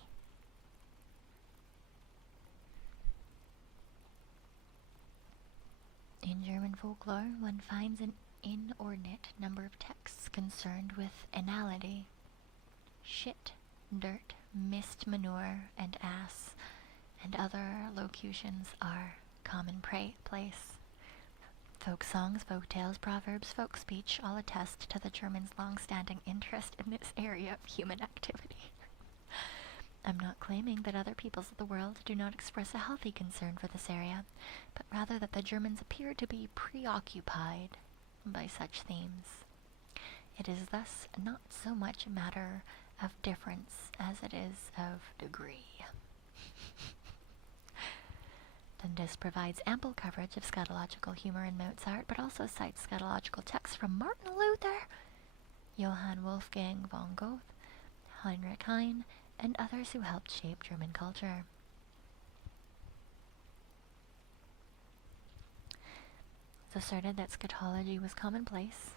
In German folklore, one finds an inordinate number of texts concerned with anality. Shit, dirt, mist, manure, and ass, and other locutions are commonplace. Folk songs, folk tales, proverbs, folk speech all attest to the Germans' long-standing interest in this area of human activity. I'm not claiming that other peoples of the world do not express a healthy concern for this area, but rather that the Germans appear to be preoccupied by such themes. It is thus not so much a matter of difference as it is of degree. Dundas provides ample coverage of scatological humor in Mozart, but also cites scatological texts from Martin Luther, Johann Wolfgang von Goethe, Heinrich Heine, and others who helped shape German culture. It's asserted that scatology was commonplace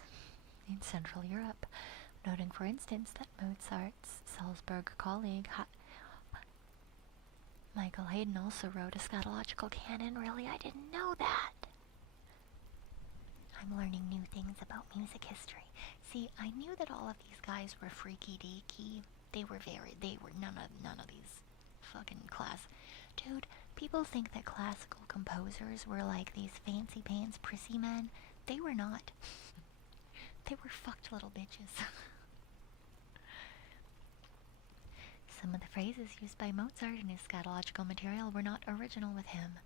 in Central Europe, noting, for instance, that Mozart's Salzburg colleague Michael Haydn also wrote a scatological canon. Really, I didn't know that. I'm learning new things about music history. See, I knew that all of these guys were freaky deaky. They were none of these fucking Dude, people think that classical composers were like these fancy pants prissy men. They were not. They were fucked little bitches. Some of the phrases used by Mozart in his scatological material were not original with him,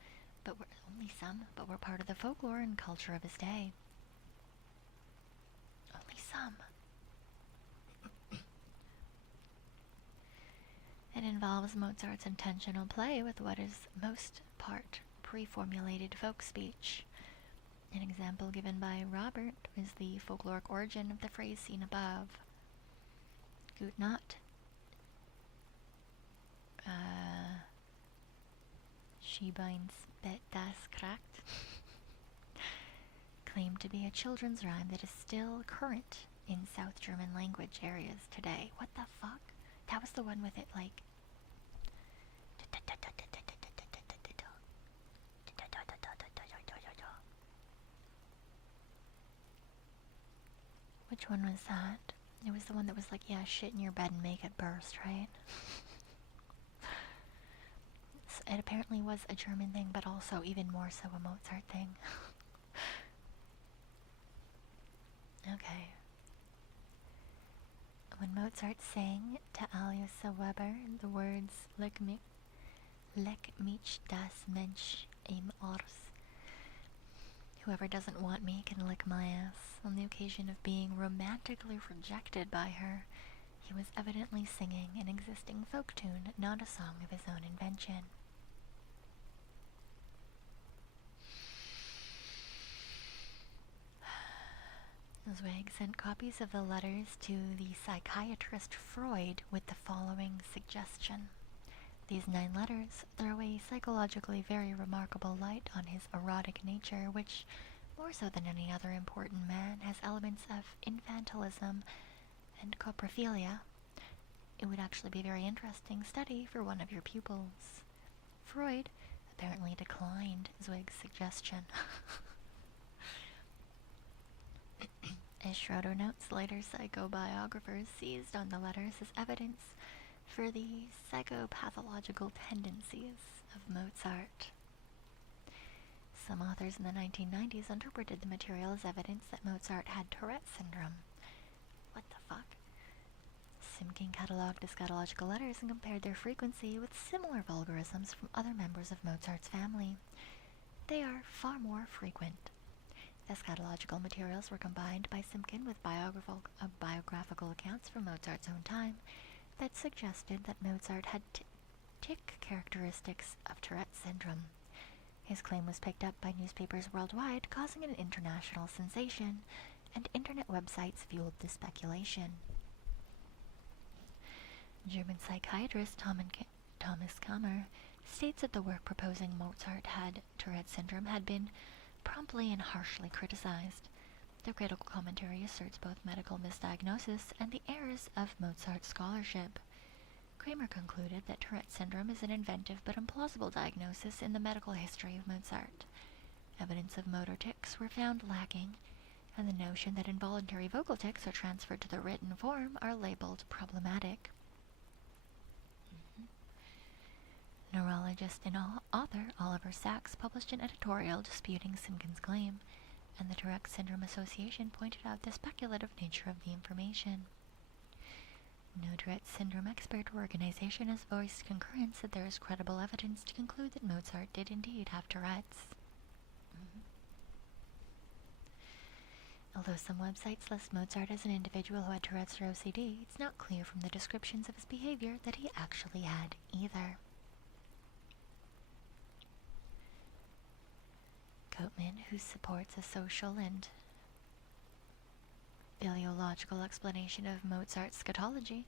but were only some, but were part of the folklore and culture of his day. Only some. It involves Mozart's intentional play with what is most part pre-formulated folk speech. An example given by Robert is the folkloric origin of the phrase seen above. Gut Nacht. Schiebein's Bet das Kracht. Claimed to be a children's rhyme that is still current in South German language areas today. What the fuck? That was the one with it like... Which one was that? It was the one that was like, yeah, shit in your bed and make it burst, right? So it apparently was a German thing, but also even more so a Mozart thing. Okay. When Mozart sang to Alyosha Weber the words Leck mich das Mensch im Ars, whoever doesn't want me can lick my ass, on the occasion of being romantically rejected by her, he was evidently singing an existing folk tune, not a song of his own invention. Zweig sent copies of the letters to the psychiatrist Freud with the following suggestion. These 9 letters throw a psychologically very remarkable light on his erotic nature, which, more so than any other important man, has elements of infantilism and coprophilia. It would actually be a very interesting study for one of your pupils. Freud apparently declined Zweig's suggestion. As Schroeder notes, later psychobiographers seized on the letters as evidence for the psychopathological tendencies of Mozart. Some authors in the 1990s interpreted the material as evidence that Mozart had Tourette syndrome. What the fuck? Simkin cataloged the scatological letters and compared their frequency with similar vulgarisms from other members of Mozart's family. They are far more frequent. The scatological materials were combined by Simkin with biographical accounts from Mozart's own time that suggested that Mozart had tic characteristics of Tourette syndrome. His claim was picked up by newspapers worldwide, causing an international sensation, and internet websites fueled the speculation. German psychiatrist Thomas Kammer states that the work proposing Mozart had Tourette syndrome had been promptly and harshly criticized. The critical commentary asserts both medical misdiagnosis and the errors of Mozart's scholarship. Kramer concluded that Tourette syndrome is an inventive but implausible diagnosis in the medical history of Mozart. Evidence of motor tics were found lacking, and the notion that involuntary vocal tics are transferred to the written form are labeled problematic. Neurologist and author Oliver Sacks published an editorial disputing Simkin's claim, and the Tourette Syndrome Association pointed out the speculative nature of the information. No Tourette Syndrome expert or organization has voiced concurrence that there is credible evidence to conclude that Mozart did indeed have Tourette's. Although some websites list Mozart as an individual who had Tourette's or OCD, it's not clear from the descriptions of his behavior that he actually had either. Goatman, who supports a social and bibliological explanation of Mozart's scatology,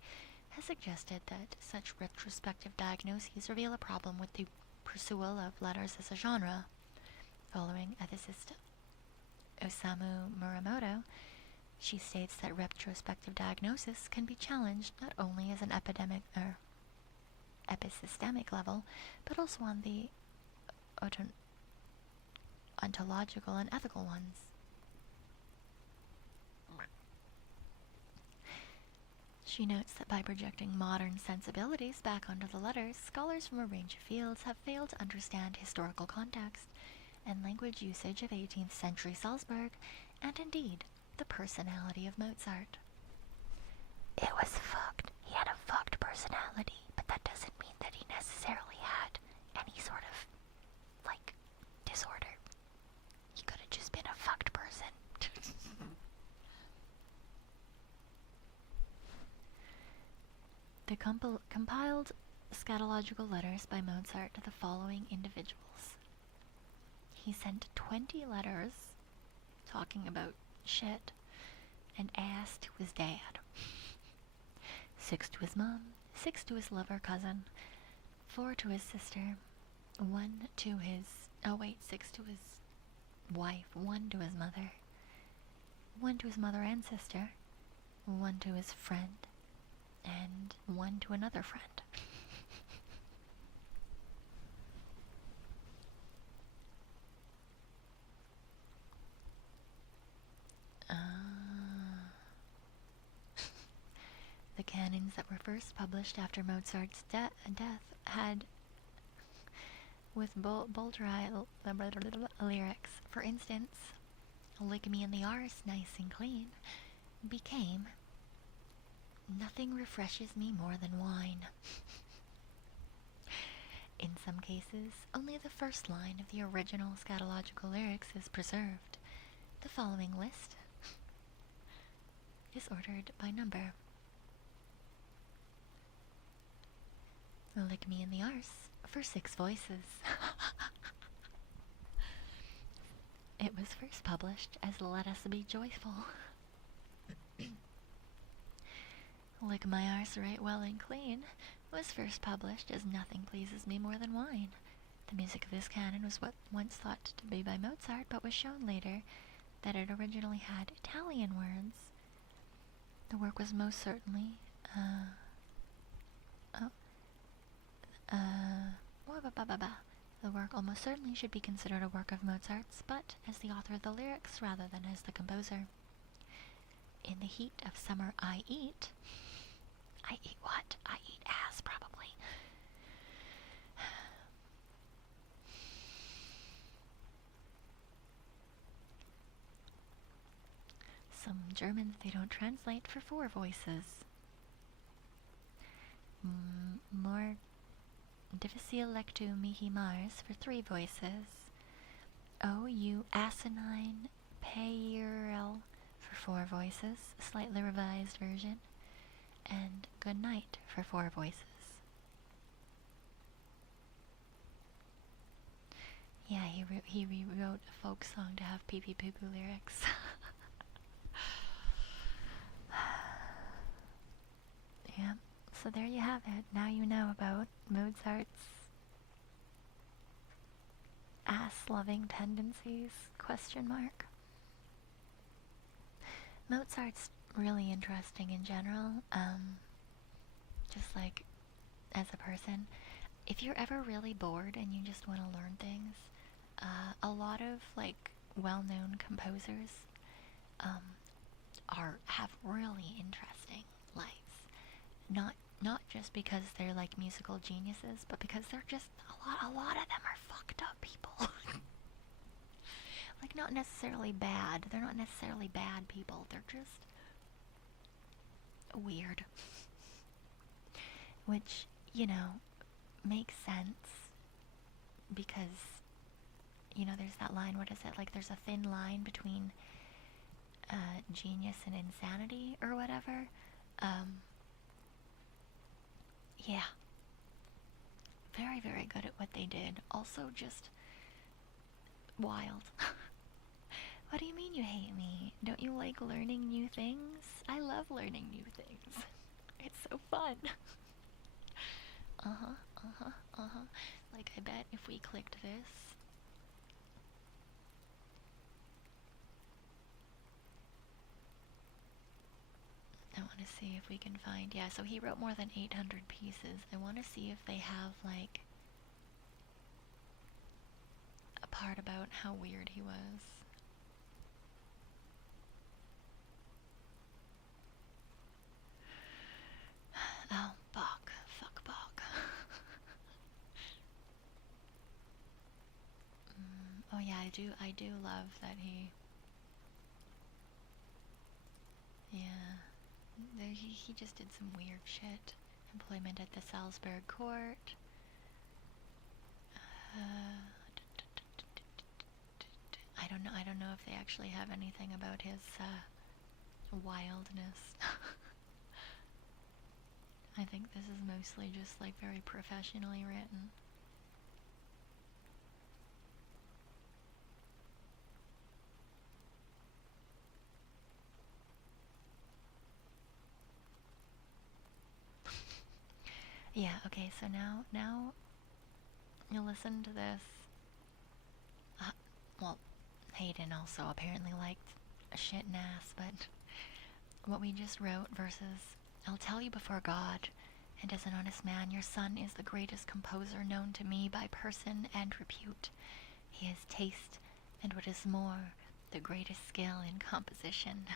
has suggested that such retrospective diagnoses reveal a problem with the pursuit of letters as a genre. Following ethicist Osamu Muramoto, she states that retrospective diagnosis can be challenged not only as an episystemic level, but also on the ontological and ethical ones. She notes that by projecting modern sensibilities back onto the letters, scholars from a range of fields have failed to understand historical context and language usage of 18th century Salzburg, and indeed, the personality of Mozart. It was fucked. He had a fucked personality, but that doesn't mean that he necessarily had any sort of, disorder. He could have just been a fucked person. The compiled scatological letters by Mozart to the following individuals. He sent 20 letters talking about shit and ass to his dad, 6 to his mom, 6 to his lover cousin, 4 to his sister, 1 to his, 6 to his wife, 1 to his mother, 1 to his mother and sister, 1 to his friend, and 1 to another friend. The canons that were first published after Mozart's death had with bolder lyrics. For instance, Lick Me in the Arse, Nice and Clean, became Nothing refreshes me more than wine. In some cases, only the first line of the original scatological lyrics is preserved. The following list is ordered by number. Lick Me in the Arse for 6 voices. It was first published as Let Us Be Joyful. Lick My Arse Right Well and Clean was first published as Nothing Pleases Me More Than Wine. The music of this canon was once thought to be by Mozart, but was shown later that it originally had Italian words. The work was most certainly the work almost certainly should be considered a work of Mozart's, but as the author of the lyrics rather than as the composer. In the heat of summer I eat what? I eat ass, probably. Some Germans they don't translate for 4 voices. More difficile lectu mihi Mars for 3 voices. Oh, you asinine payerl for 4 voices, slightly revised version. And Good Night for 4 voices. Yeah, he rewrote a folk song to have pee-pee-poo-poo lyrics. Yeah, so there you have it. Now you know about Mozart's ass-loving tendencies, ? Mozart's really interesting in general, just like as a person. If you're ever really bored and you just want to learn things, a lot of like well-known composers have really interesting lives. Not just because they're like musical geniuses, but because they're just a lot of them are fucked up people. Like, not necessarily bad. They're not necessarily bad people. They're just weird. Which, makes sense because, there's that line, what is it? Like, there's a thin line between genius and insanity or whatever. Yeah. Very, very good at what they did. Also just wild. What do you mean you hate me? Don't you like learning new things? I love learning new things. It's so fun. Like, I bet if we clicked this, I want to see if we can find, yeah, so he wrote more than 800 pieces. I want to see if they have, like, a part about how weird he was. Oh, Bach. Fuck Bach. Oh yeah, I do love that he... Yeah. He just did some weird shit. Employment at the Salzburg court. I don't know if they actually have anything about his wildness. I think this is mostly just like very professionally written. Yeah, okay, so now you listen to this. Well, Hayden also apparently liked a shit and ass, but what we just wrote versus, I'll tell you before God, and as an honest man, your son is the greatest composer known to me by person and repute. He has taste, and what is more, the greatest skill in composition.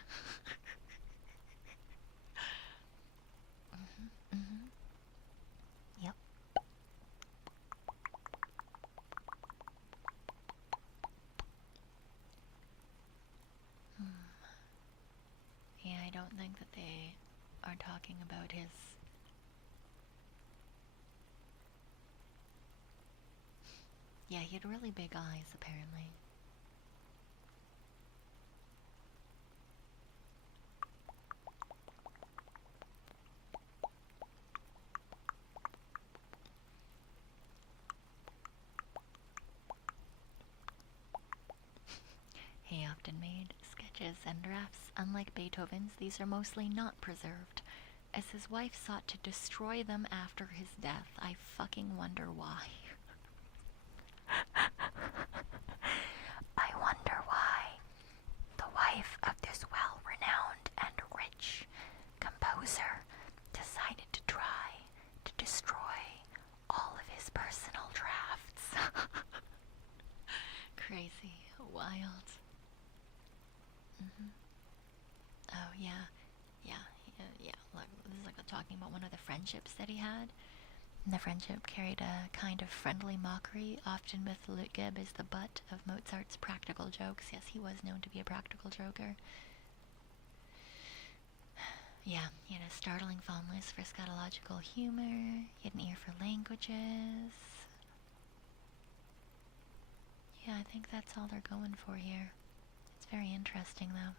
Yep. Yeah, I don't think that they are talking about his... Yeah, he had really big eyes, apparently. He often made sketches and drafts. Unlike Beethoven's, these are mostly not preserved, as his wife sought to destroy them after his death. I fucking wonder why. I wonder why the wife of this well-renowned and rich composer decided to try to destroy all of his personal drafts. Crazy. Wild. Oh, yeah. Look, this is like talking about one of the friendships that he had. And the friendship carried a kind of friendly mockery, often with Ludwig as the butt of Mozart's practical jokes. Yes, he was known to be a practical joker. Yeah, he had a startling fondness for scatological humor. He had an ear for languages. Yeah, I think that's all they're going for here. It's very interesting, though.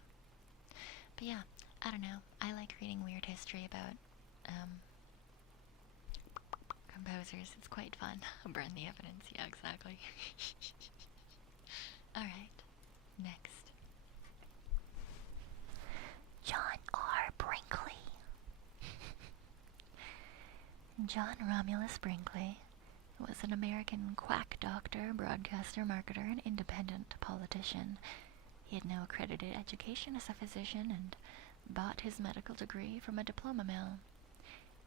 But yeah, I don't know. I like reading weird history about composers. It's quite fun. Burn the evidence. Yeah, exactly. Alright, next. John R. Brinkley. John Romulus Brinkley was an American quack doctor, broadcaster, marketer, and independent politician. He had no accredited education as a physician and bought his medical degree from a diploma mill.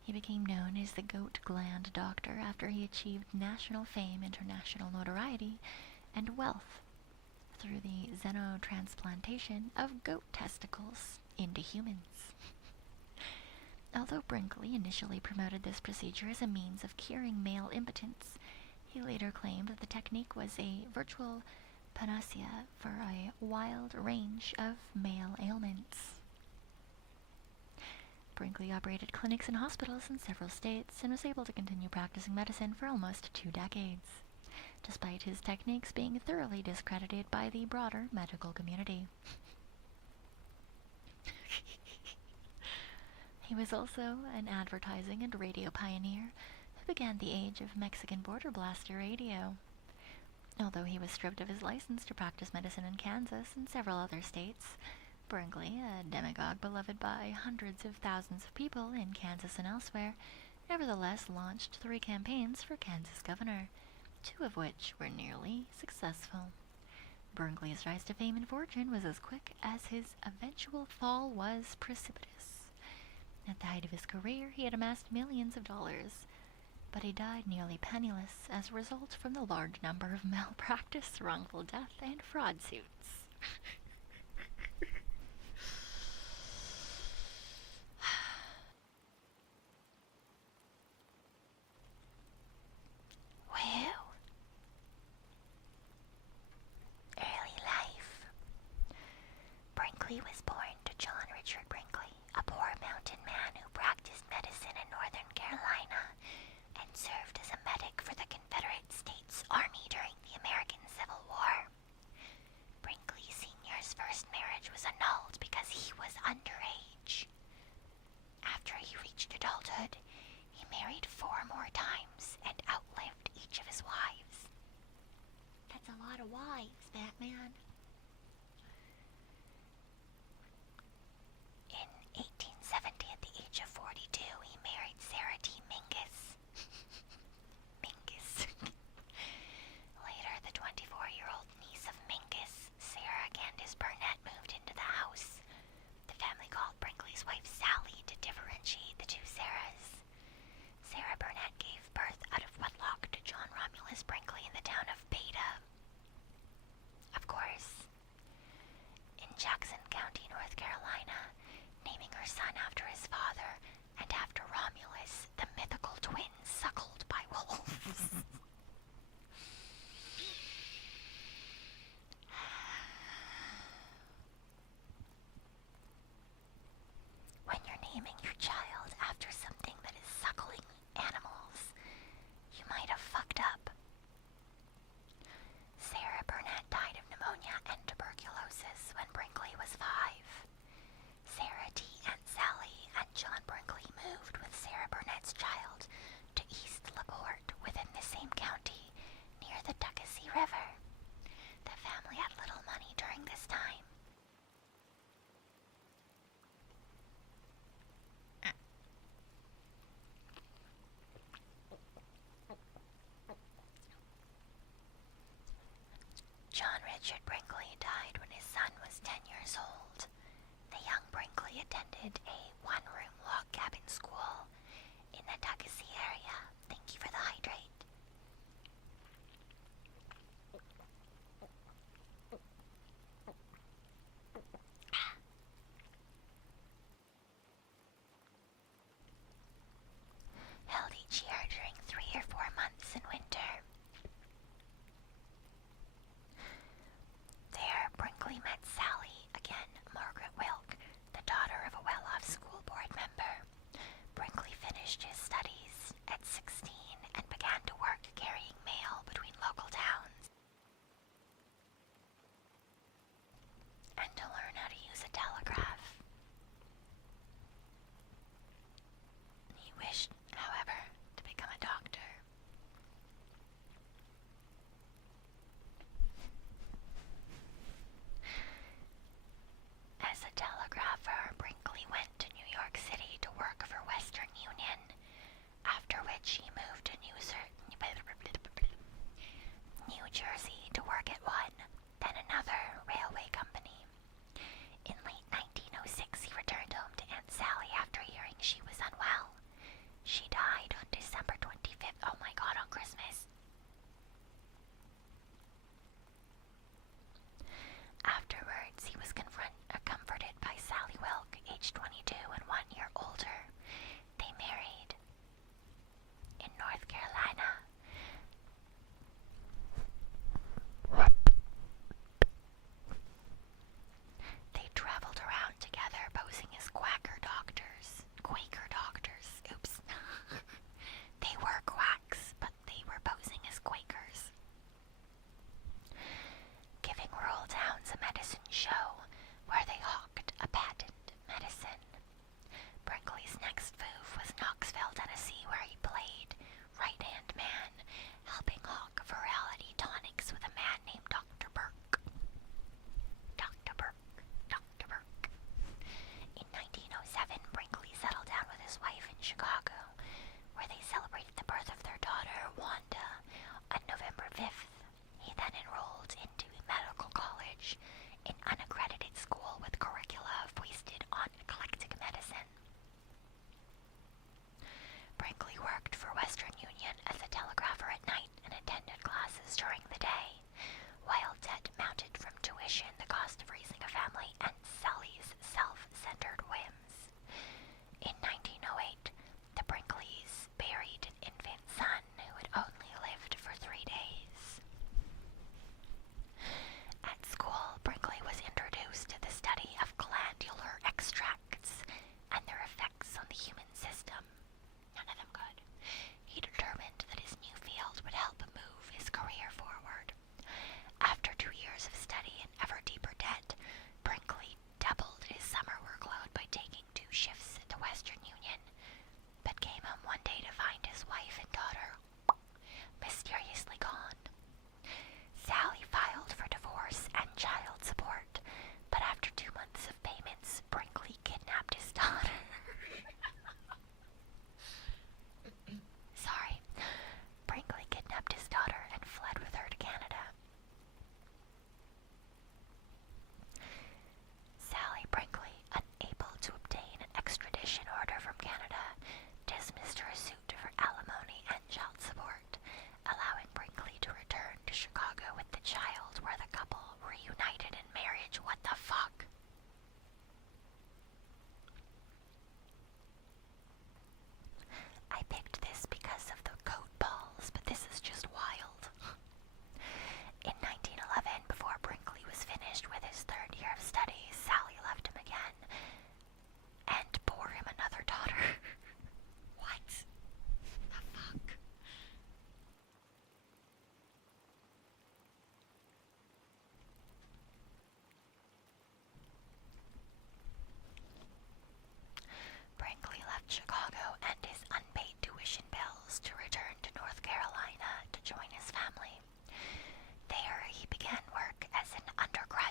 He became known as the goat gland doctor after he achieved national fame, international notoriety, and wealth through the xenotransplantation of goat testicles into humans. Although Brinkley initially promoted this procedure as a means of curing male impotence, he later claimed that the technique was a virtual panacea for a wide range of male ailments. Brinkley operated clinics and hospitals in several states and was able to continue practicing medicine for almost 2 decades, despite his techniques being thoroughly discredited by the broader medical community. He was also an advertising and radio pioneer who began the age of Mexican border blaster radio. Although he was stripped of his license to practice medicine in Kansas and several other states, Brinkley, a demagogue beloved by hundreds of thousands of people in Kansas and elsewhere, nevertheless launched 3 campaigns for Kansas governor, 2 of which were nearly successful. Brinkley's rise to fame and fortune was as quick as his eventual fall was precipitous. At the height of his career, he had amassed millions of dollars, but he died nearly penniless as a result from the large number of malpractice, wrongful death, and fraud suits. Well, early life. Brinkley was born to John Richard Brinkley, a poor mountain man who practiced medicine in Northern Carolina and served as a medic for the Confederate States Army during the American Civil War. Brinkley Sr.'s first marriage was annulled because he was underage. After he reached adulthood, lot of wives, Batman. In 1870, at the age of 42, he married Sarah T. Mingus. Mingus. Later, the 24-year-old niece of Mingus, Sarah Candace Burnett, moved into the house. The family called Brinkley's wife Sally to differentiate the two Sarahs. Sarah Burnett gave birth out of wedlock to John Romulus Brinkley in the town of Beta. Of course, in Jackson County, North Carolina, naming her son after his father and after Romulus, the mythical twins suckled by wolves. When you're naming your child after something that is suckling animals, you might have fucked up. Sarah Burnett died of pneumonia and tuberculosis when Brinkley was 5. Sarah T. Aunt Sally and John Brinkley moved with Sarah Burnett's child to East LaPorte within the same county near the Tuckasee River. The family had little money during this time. John Richard Brinkley died when his son was 10 years old. The young Brinkley attended a one-room log cabin school in the Tuckasee area. Thank you for the hydrate. Held each year during 3 or 4 months in winter. There, Brinkley met Sally, again Margaret Wilk, the daughter of a well-off school board member. Brinkley finished his studies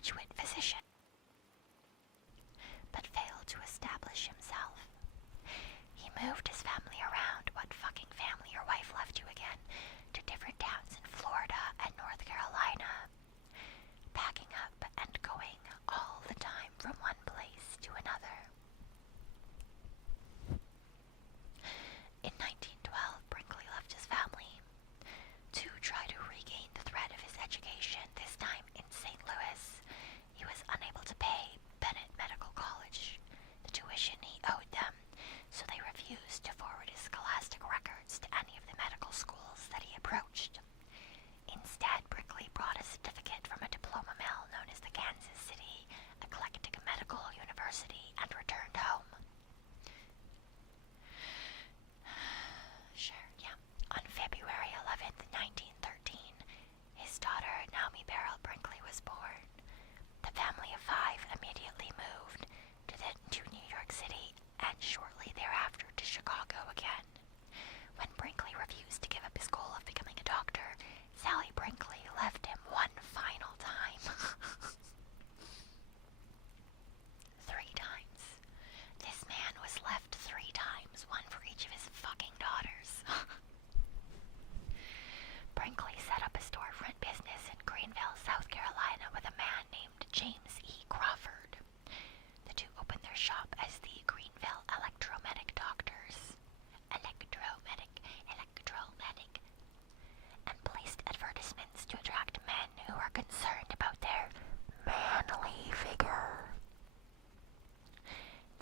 graduate physician, but failed to establish himself. He moved his family around, what fucking family your wife left you again, to different towns in Florida and North Carolina, packing up and going all the time from one place to another. In 1912, Brinkley left his family to try to regain the thread of his education, this time in St. Louis. He was unable to pay Bennett Medical College the tuition he owed them, so they refused to forward his scholastic records to any of the medical schools that he approached. Instead, Brinkley brought a certificate from a diploma mill known as the Kansas City Eclectic Medical University and returned home. On February 11th, 1913, his daughter, Naomi Beryl Brinkley, was born. The family of 5 immediately moved to New York City and shortly thereafter to Chicago again. When Brinkley refused to give up his goal of becoming a doctor, Sally Brinkley left him one final time. 3 times. This man was left 3 times, one for each of his fucking daughters. Brinkley set up a storefront business in Greenville, South Carolina with a man named James E. Crawford. The two opened their shop as the Greenville Electromedic Doctors. Electromedic. And placed advertisements to attract men who were concerned about their manly figure.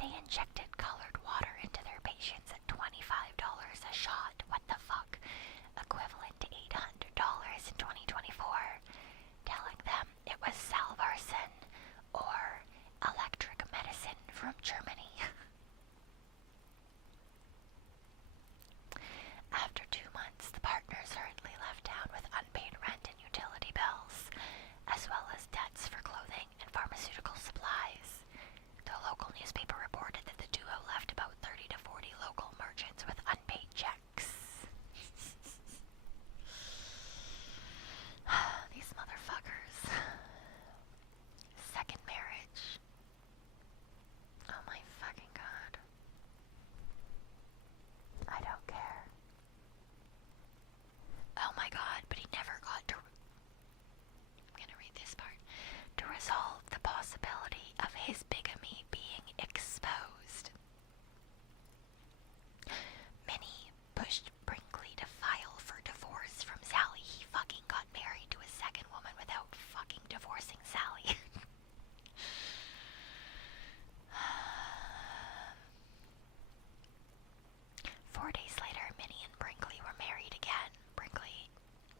They injected colored water into their patients at $25 a shot. What the fuck? Equivalent to $800 in 2024, telling them it was Salvarsan or electric medicine from Germany. After 2 months, the partners hurriedly left town with unpaid rent and utility bills, as well as debts for clothing and pharmaceutical supplies. The local newspaper reported that the duo left about 30 to 40 local merchants with unpaid checks. These motherfuckers. Second marriage. Oh my fucking god. I don't care. Oh my god, but he never got to... I'm gonna read this part. To resolve the possibility of his bigamy being exposed. Many pushed Brinkley to file for divorce from Sally. He fucking got married to a second woman without fucking divorcing Sally. 4 days later, Minnie and Brinkley were married again. Brinkley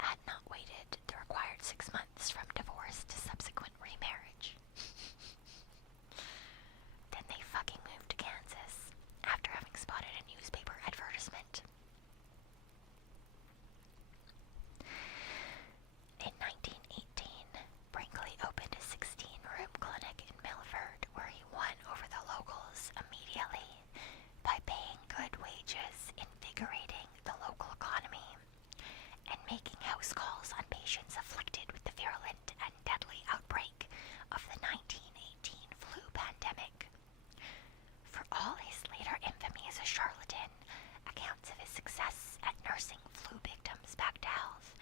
had not waited the required 6 months from divorce to subsequent remarriage. Then they fucking moved to Kansas after having spotted a newspaper advertisement. In 1918, Brinkley opened a 16-room clinic in Milford where he won over the locals immediately by paying good wages, invigorating the local economy, and making house calls on patients afflicted with the virulent and deadly outbreak of the 1918 flu pandemic. For all his later infamy as a charlatan, accounts of his success at nursing flu victims back to health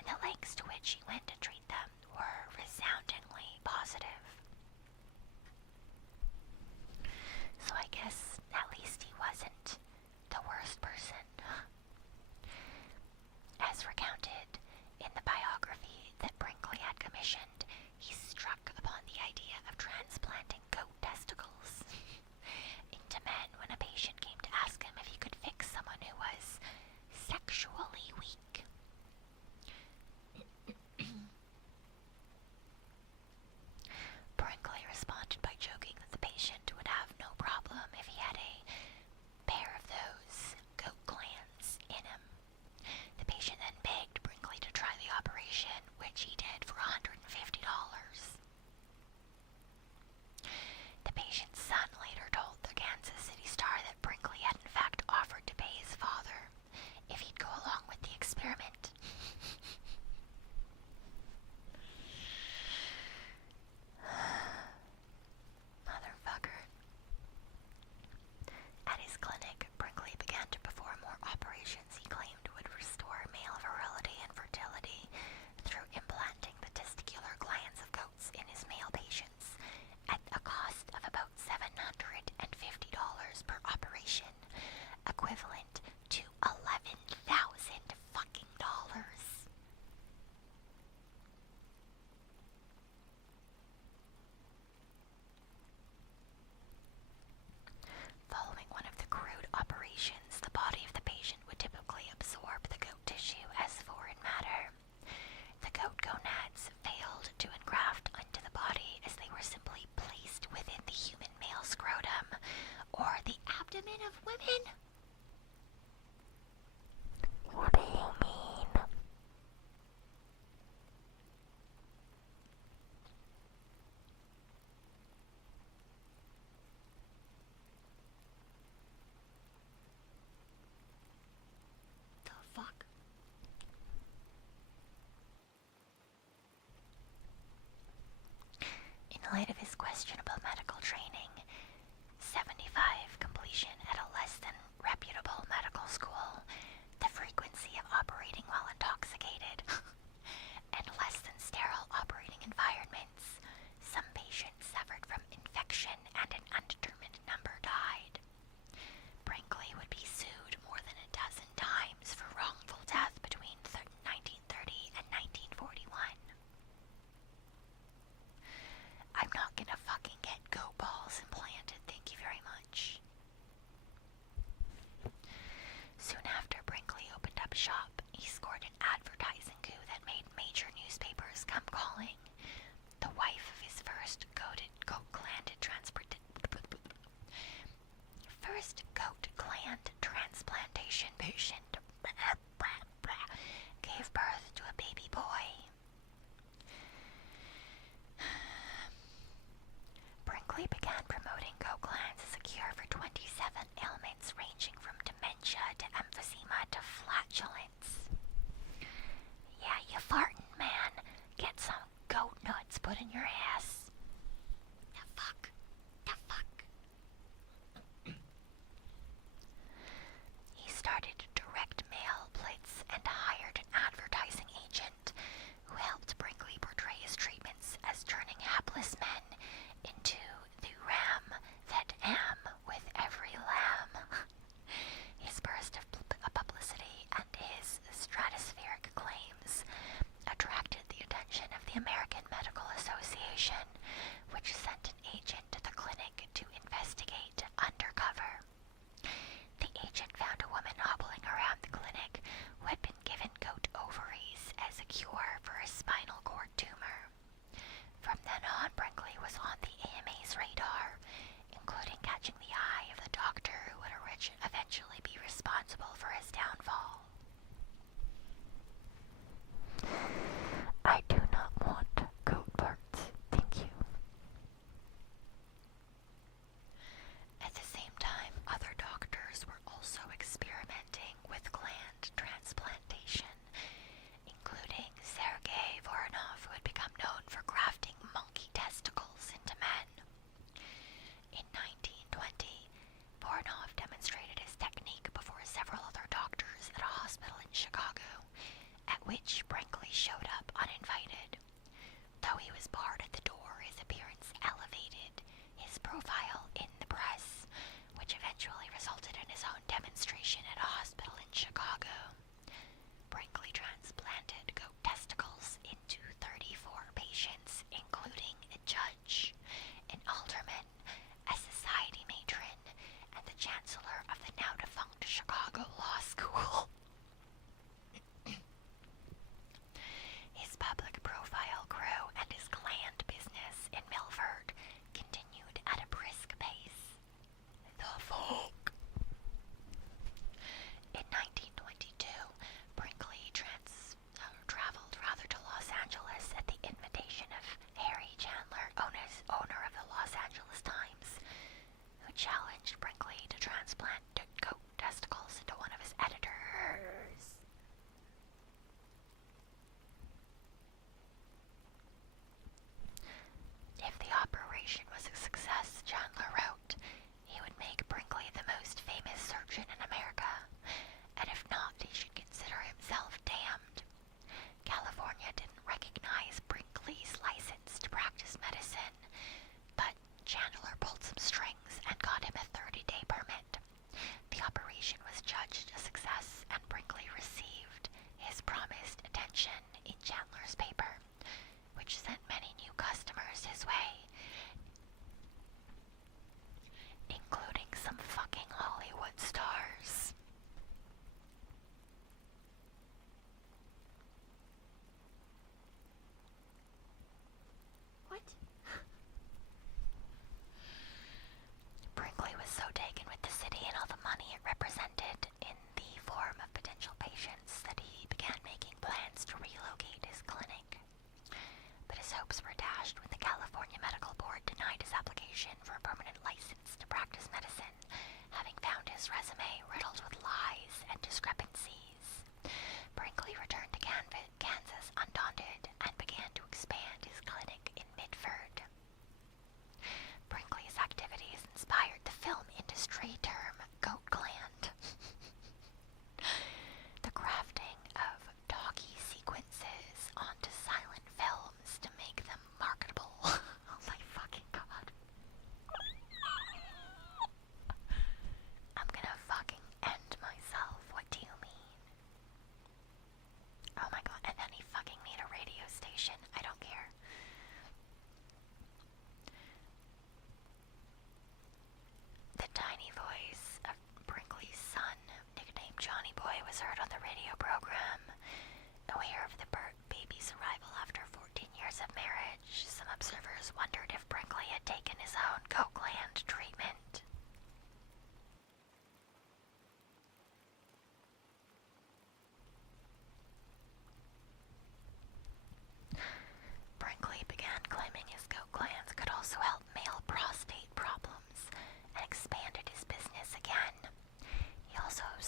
and the lengths to which he went to treat them were resoundingly positive. So I guess at least he wasn't the worst person. As recounted in the biography that Brinkley had commissioned, he struck upon the idea of transplanting goat testicles into men when a patient came to ask him if he could fix someone who was sexually weak. Brinkley responded by joking that the patient would have no problem if he had a pair of those goat glands in him. The patient then begged Brinkley to try the operation, which he did for $150. The patient's son later told the Kansas City Star that Brinkley had in fact offered to pay his father if he'd go along with the experiment. questionable medical training, 75 completion at a less than reputable medical school, the frequency of operating while intoxicated, and less than sterile operating environments. Some patients suffered from infection and an undetermined number died. Brinkley would be sued more than a dozen times for wrongful death between 1930 and 1941. I'm not gonna fucking get goat balls implanted, thank you very much. Soon after Brinkley opened up shop, he scored an advertising coup that made major newspapers come calling. The wife of his first goat-gland transplantation patient gave birth to a baby boy. Brinkley began promoting goat glands as a cure for 27 ailments ranging from dementia to emphysema to flatulence. Yeah, you fartin', man. Get some goat nuts put in your ass. The fuck? The fuck? He started direct mail plates and hired an advertising agent who helped Brinkley portray his treatments as turning hapless men into the ram that am with every lamb. His burst of publicity and his stratospheric claims attracted the attention of the American Medical Association, which sent an agent to the clinic to investigate undercover. The agent found a woman hobbling around the clinic who had been given goat ovaries as a cure for a spinal cord tumor. From then on, Brinkley was on the AMA's radar, including catching the eye of the doctor who would eventually be responsible for his downfall. I do not want goat parts, thank you. At the same time, other doctors were also experimenting with gland transplantation, including Sergei Voronov, who had become known for grafting monkey testicles into men. In 1920, Voronov demonstrated his technique before several other doctors at a hospital in Chicago, at which Brinkley showed up uninvited. Though he was barred at the door, his appearance elevated his profile in the press, which eventually resulted in his own demonstration at a hospital in Chicago. Brinkley transplanted goat testicles into 34 patients, including a judge, an alderman, a society matron, and the chancellor of the now-defunct Chicago Law School.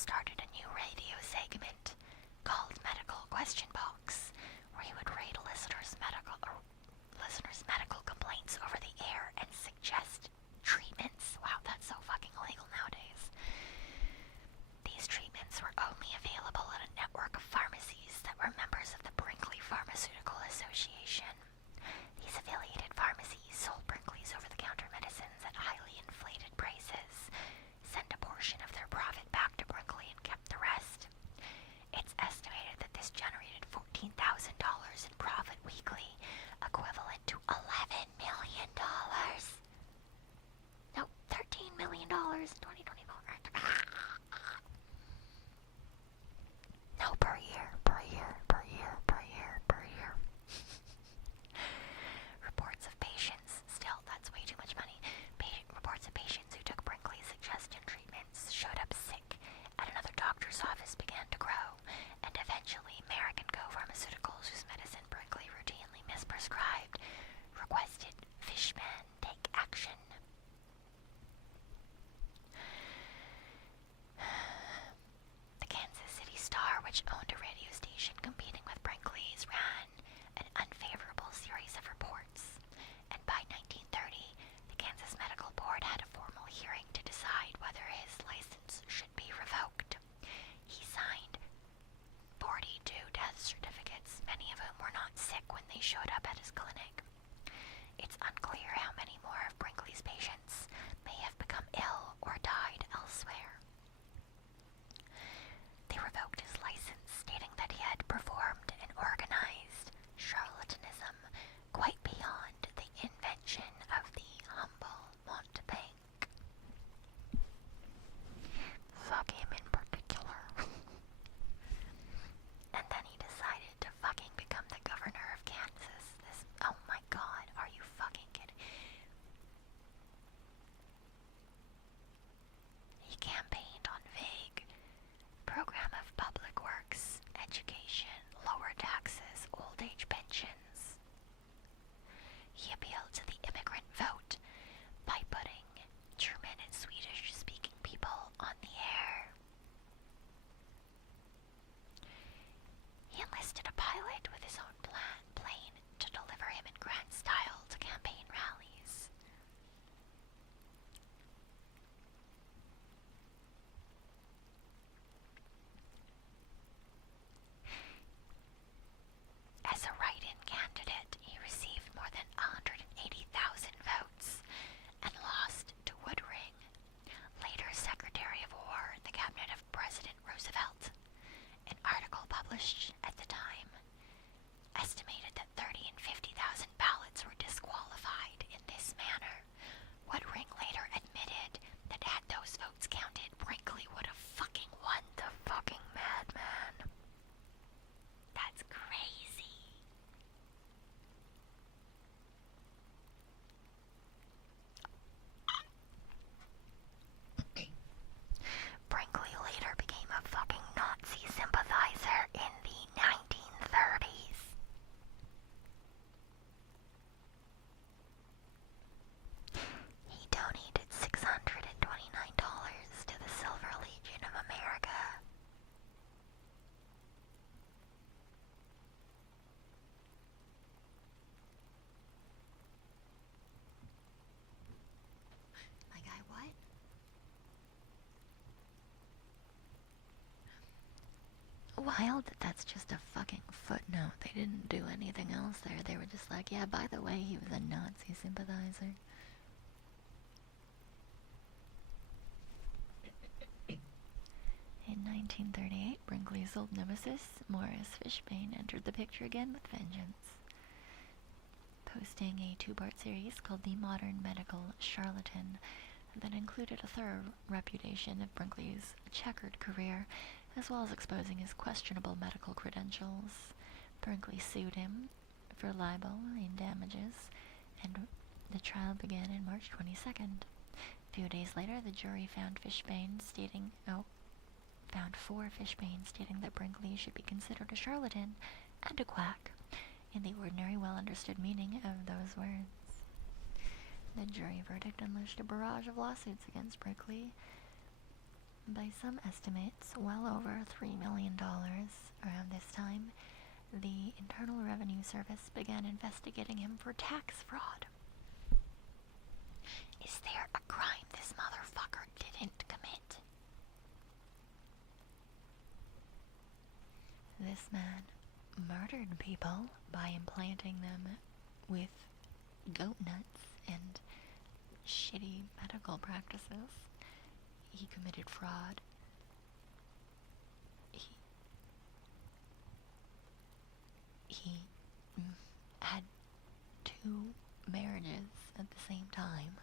started a new radio segment called Medical Question Box, where he would rate listeners' medical complaints over the air and suggest treatments. Wow, that's so fucking illegal nowadays. These treatments were only available at a network of pharmacies that were members of the Brinkley Pharmaceutical Association. These affiliated pharmacies sold Brinkley's over-the-counter medicines at highly inflated prices, sent a portion of their profit back to Brinkley and kept the rest. It's estimated that this generated $14,000 in profit weekly, equivalent to $11 million. No, $13 million in 2024. No, per year. Reports of patients, still, that's way too much money. Reports of patients who took Brinkley's suggestion treatments showed up sick at another doctor's office began to grow, and eventually American Co. Pharmaceuticals, whose medicine Brinkley routinely misprescribed, requested Fishman take action. The Kansas City Star, which owned a radio station competing with Brinkley's, ran an unfavorable series of reports, and by 1930, the Kansas Medical Board had a formal hearing to decide whether his license should be revoked. He signed 42 death certificates, many of whom were not sick when they showed up at his clinic. It's unclear how many more of Brinkley's patients may have become ill or died elsewhere. They revoked his license, stating that he had performed an organized charlatanism quite beyond the invention of the humble mountebank. Fuck him in particular. And then he decided to fucking become the governor of Kansas. Oh my god, are you fucking kidding? He campaigned on vague program of public works, education, lower taxes, old age pensions. He appealed to the immigrant vote by putting German and Swedish-speaking people on the air. He enlisted a pilot with his own plane to deliver him in grand style to campaign rallies. As a write-in candidate, he received more than 180,000 votes and lost to Woodring, later Secretary of War in the cabinet of President Roosevelt. An article published at the time estimated that 30,000 and 50,000 ballots were disqualified in this manner. Woodring later admitted that had those votes counted, Brinkley would have fucking won the fucking madman. That's crazy. Brinkley later became a fucking Nazi sympathizer in the 1930s. He donated $629 to the Silver Legion of America. Like, what? Wild that that's just a fucking footnote. They didn't do anything else there. They were just like, yeah, by the way, he was a Nazi sympathizer. In 1938, Brinkley's old nemesis, Morris Fishbane, entered the picture again with vengeance, posting a two-part series called The Modern Medical Charlatan that included a thorough repudiation of Brinkley's checkered career, as well as exposing his questionable medical credentials. Brinkley sued him for libel and damages, and the trial began in March 22nd. A few days later, the jury found four Fishbane stating that Brinkley should be considered a charlatan and a quack, in the ordinary well-understood meaning of those words. The jury verdict unleashed a barrage of lawsuits against Brinkley, By some estimates, well over $3 million around this time, the Internal Revenue Service began investigating him for tax fraud. Is there a crime this motherfucker didn't commit? This man murdered people by implanting them with goat nuts and shitty medical practices. He committed fraud. He had 2 marriages at the same time.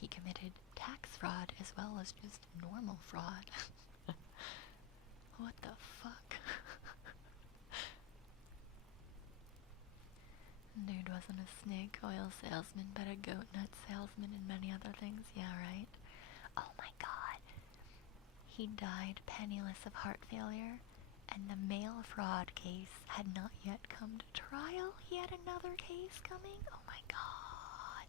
He committed tax fraud as well as just normal fraud. What the fuck? Dude wasn't a snake oil salesman, but a goat nut salesman and many other things, yeah, right? Oh my god. He died penniless of heart failure, and the mail fraud case had not yet come to trial. He had another case coming? Oh my god.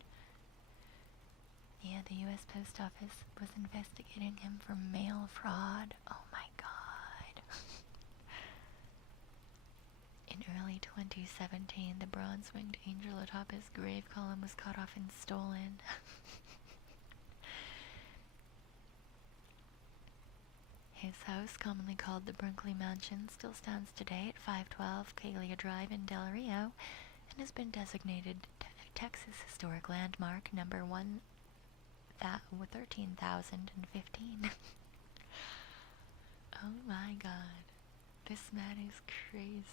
Yeah, the U.S. Post Office was investigating him for mail fraud. Oh my god. In early 2017, the bronze-winged angel atop his grave column was cut off and stolen. His house, commonly called the Brinkley Mansion, still stands today at 512 Pacaya Drive in Del Rio and has been designated Texas Historic Landmark number 13,015. Oh my god. This man is crazy.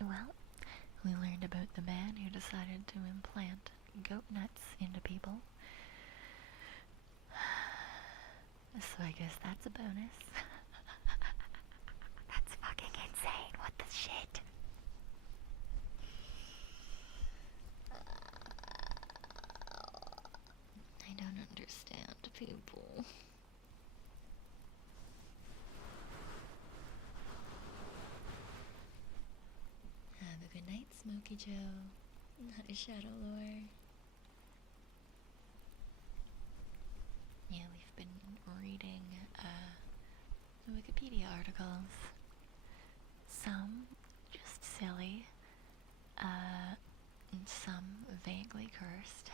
Well, we learned about the man who decided to implant goat nuts into people. So I guess that's a bonus. That's fucking insane. What the shit? I don't understand people. Have a good night, Smokey Joe. Not a Shadow Lore. Yeah, we've been reading Wikipedia articles. Some just silly, and some vaguely cursed.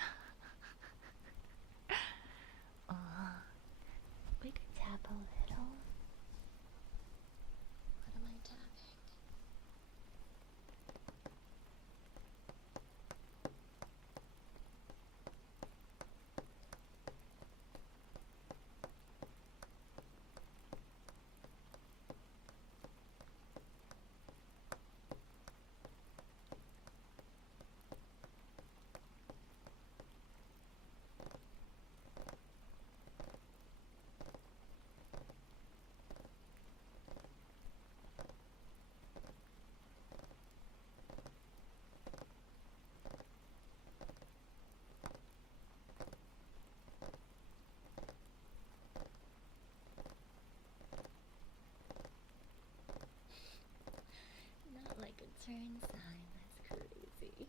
We could tap a little. What am I tapping? Not like a turn sign, that's crazy.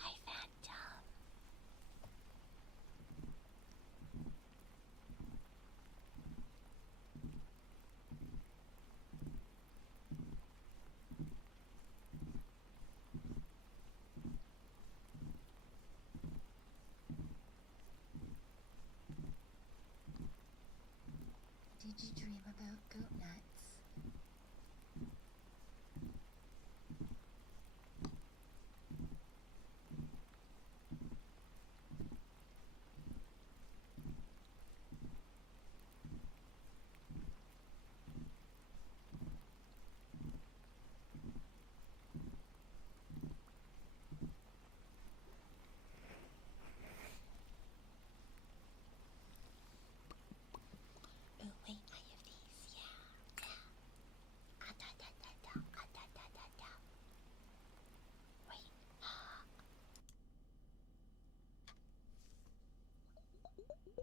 Hi, Phantom. Did you dream about goat nuts? I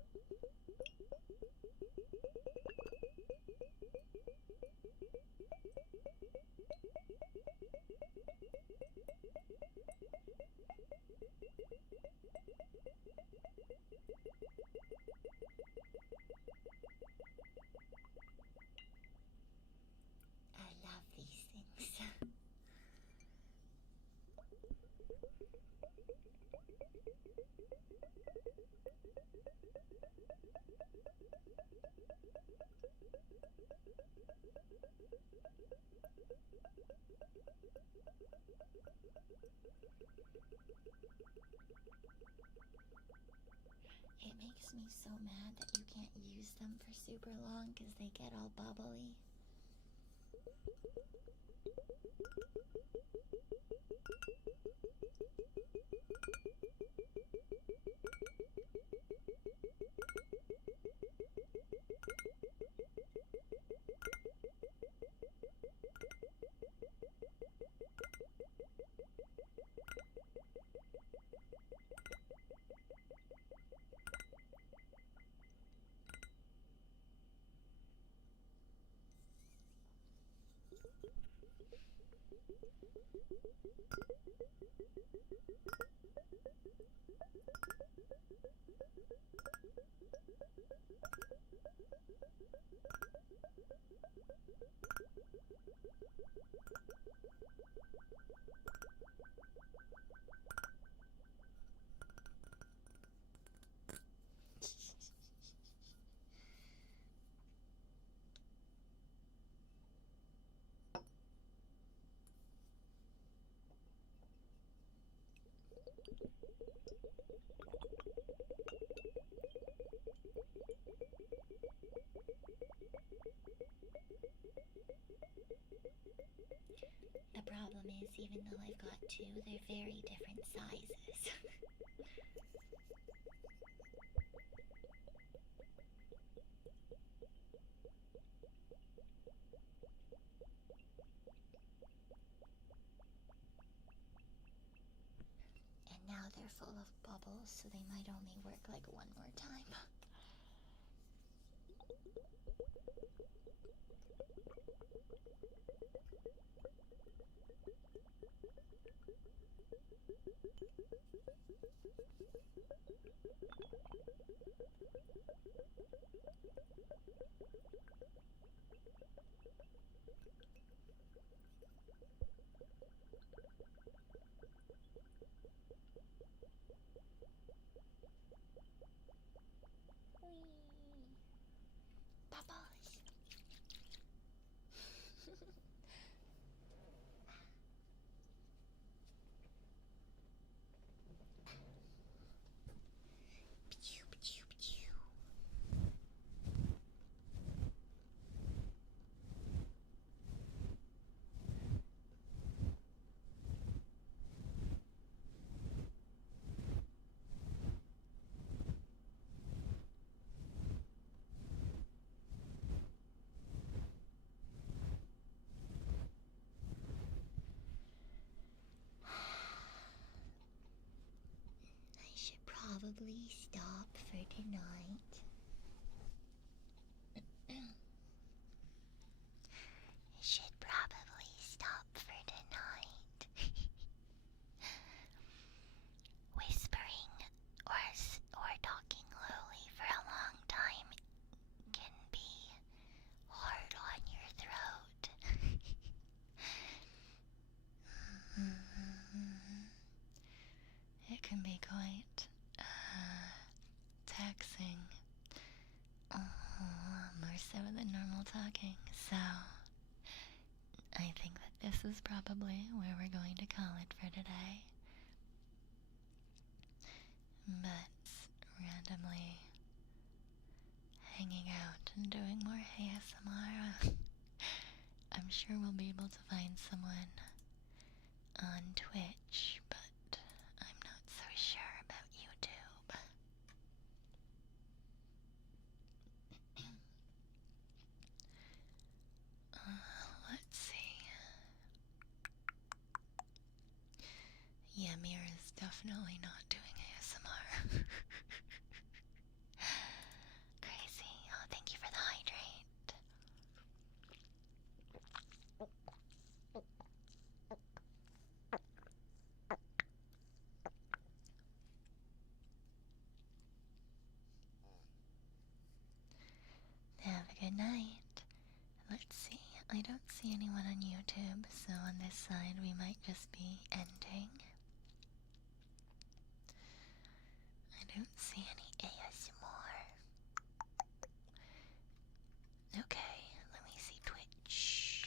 love these things. It makes me so mad that you can't use them for super long because they get all bubbly. The problem is, even though I've got two, they're very different sizes. And now they're full of bubbles, so they might only work like one more time. Bubbles. Pew, pew, pew. I should probably stop for tonight. You should probably stop for tonight. Whispering or talking lowly for a long time can be hard on your throat. It can be quite taxing. More so than normal talking. So, I think that this is probably where we're going to call it for today. But randomly hanging out and doing more ASMR, I'm sure we'll be able to find someone on Twitch, but I'm not so sure about YouTube. Let's see. Yeah, Mira's definitely not doing ASMR. I don't see anyone on YouTube, so on this side we might just be ending. I don't see any ASMR. Okay, let me see Twitch.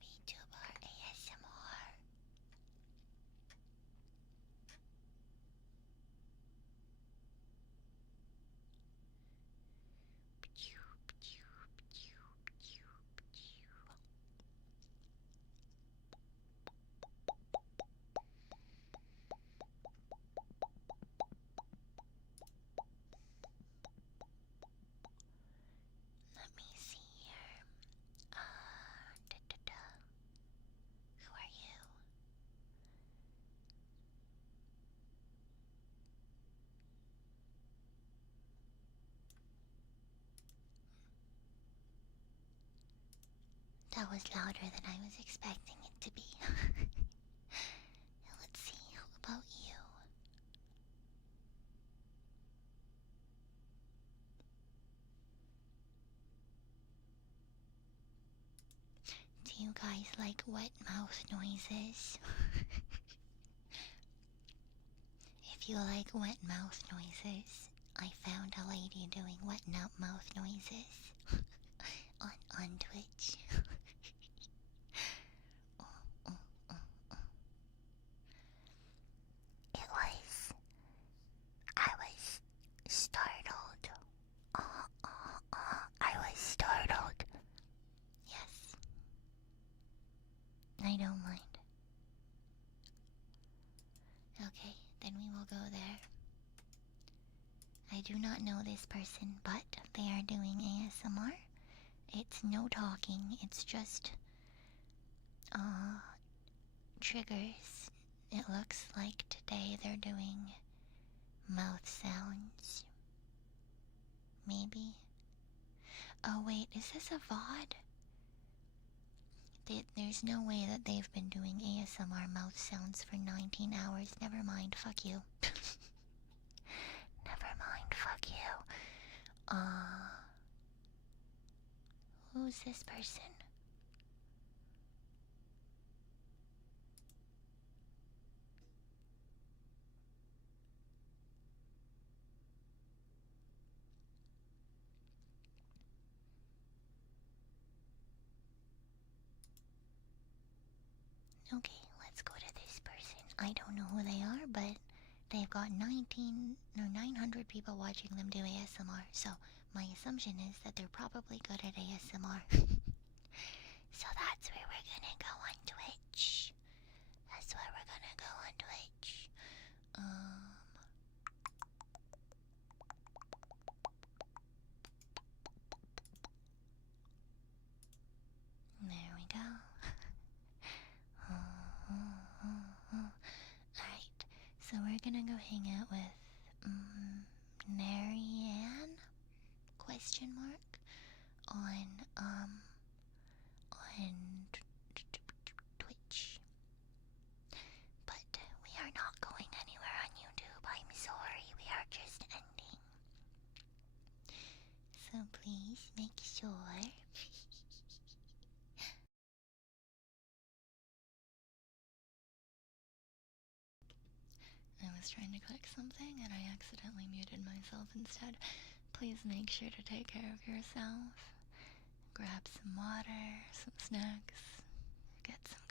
VTuber ASMR. Let me see here. Who are you? That was louder than I was expecting it to be. Let's see, who about you? Do you guys like wet mouth noises? If you like wet mouth noises, I found a lady doing wet mouth noises on Twitch. I was startled. I was startled. Yes. I don't mind. Okay, then we will go there. I do not know this person, but they are doing ASMR. It's no talking, it's just, triggers. It looks like today they're doing mouth sounds. Maybe. Oh wait, is this a VOD? There's no way that they've been doing ASMR mouth sounds for 19 hours. Never mind, fuck you. Never mind, fuck you. Who's this person? Okay, let's go to this person. I don't know who they are, but they've got 900 people watching them do ASMR, so my assumption is that they're probably good at ASMR. So that's where we're gonna go on Twitch. That's where we're gonna go on Twitch. There we go. Alright, so we're gonna go hang out with Marianne? Question mark? On Twitch. But we are not going anywhere on YouTube. I'm sorry, we are just ending. So please make sure. I was trying to click something and I accidentally muted myself instead. Please make sure to take care of yourself. Grab some water, some snacks, get some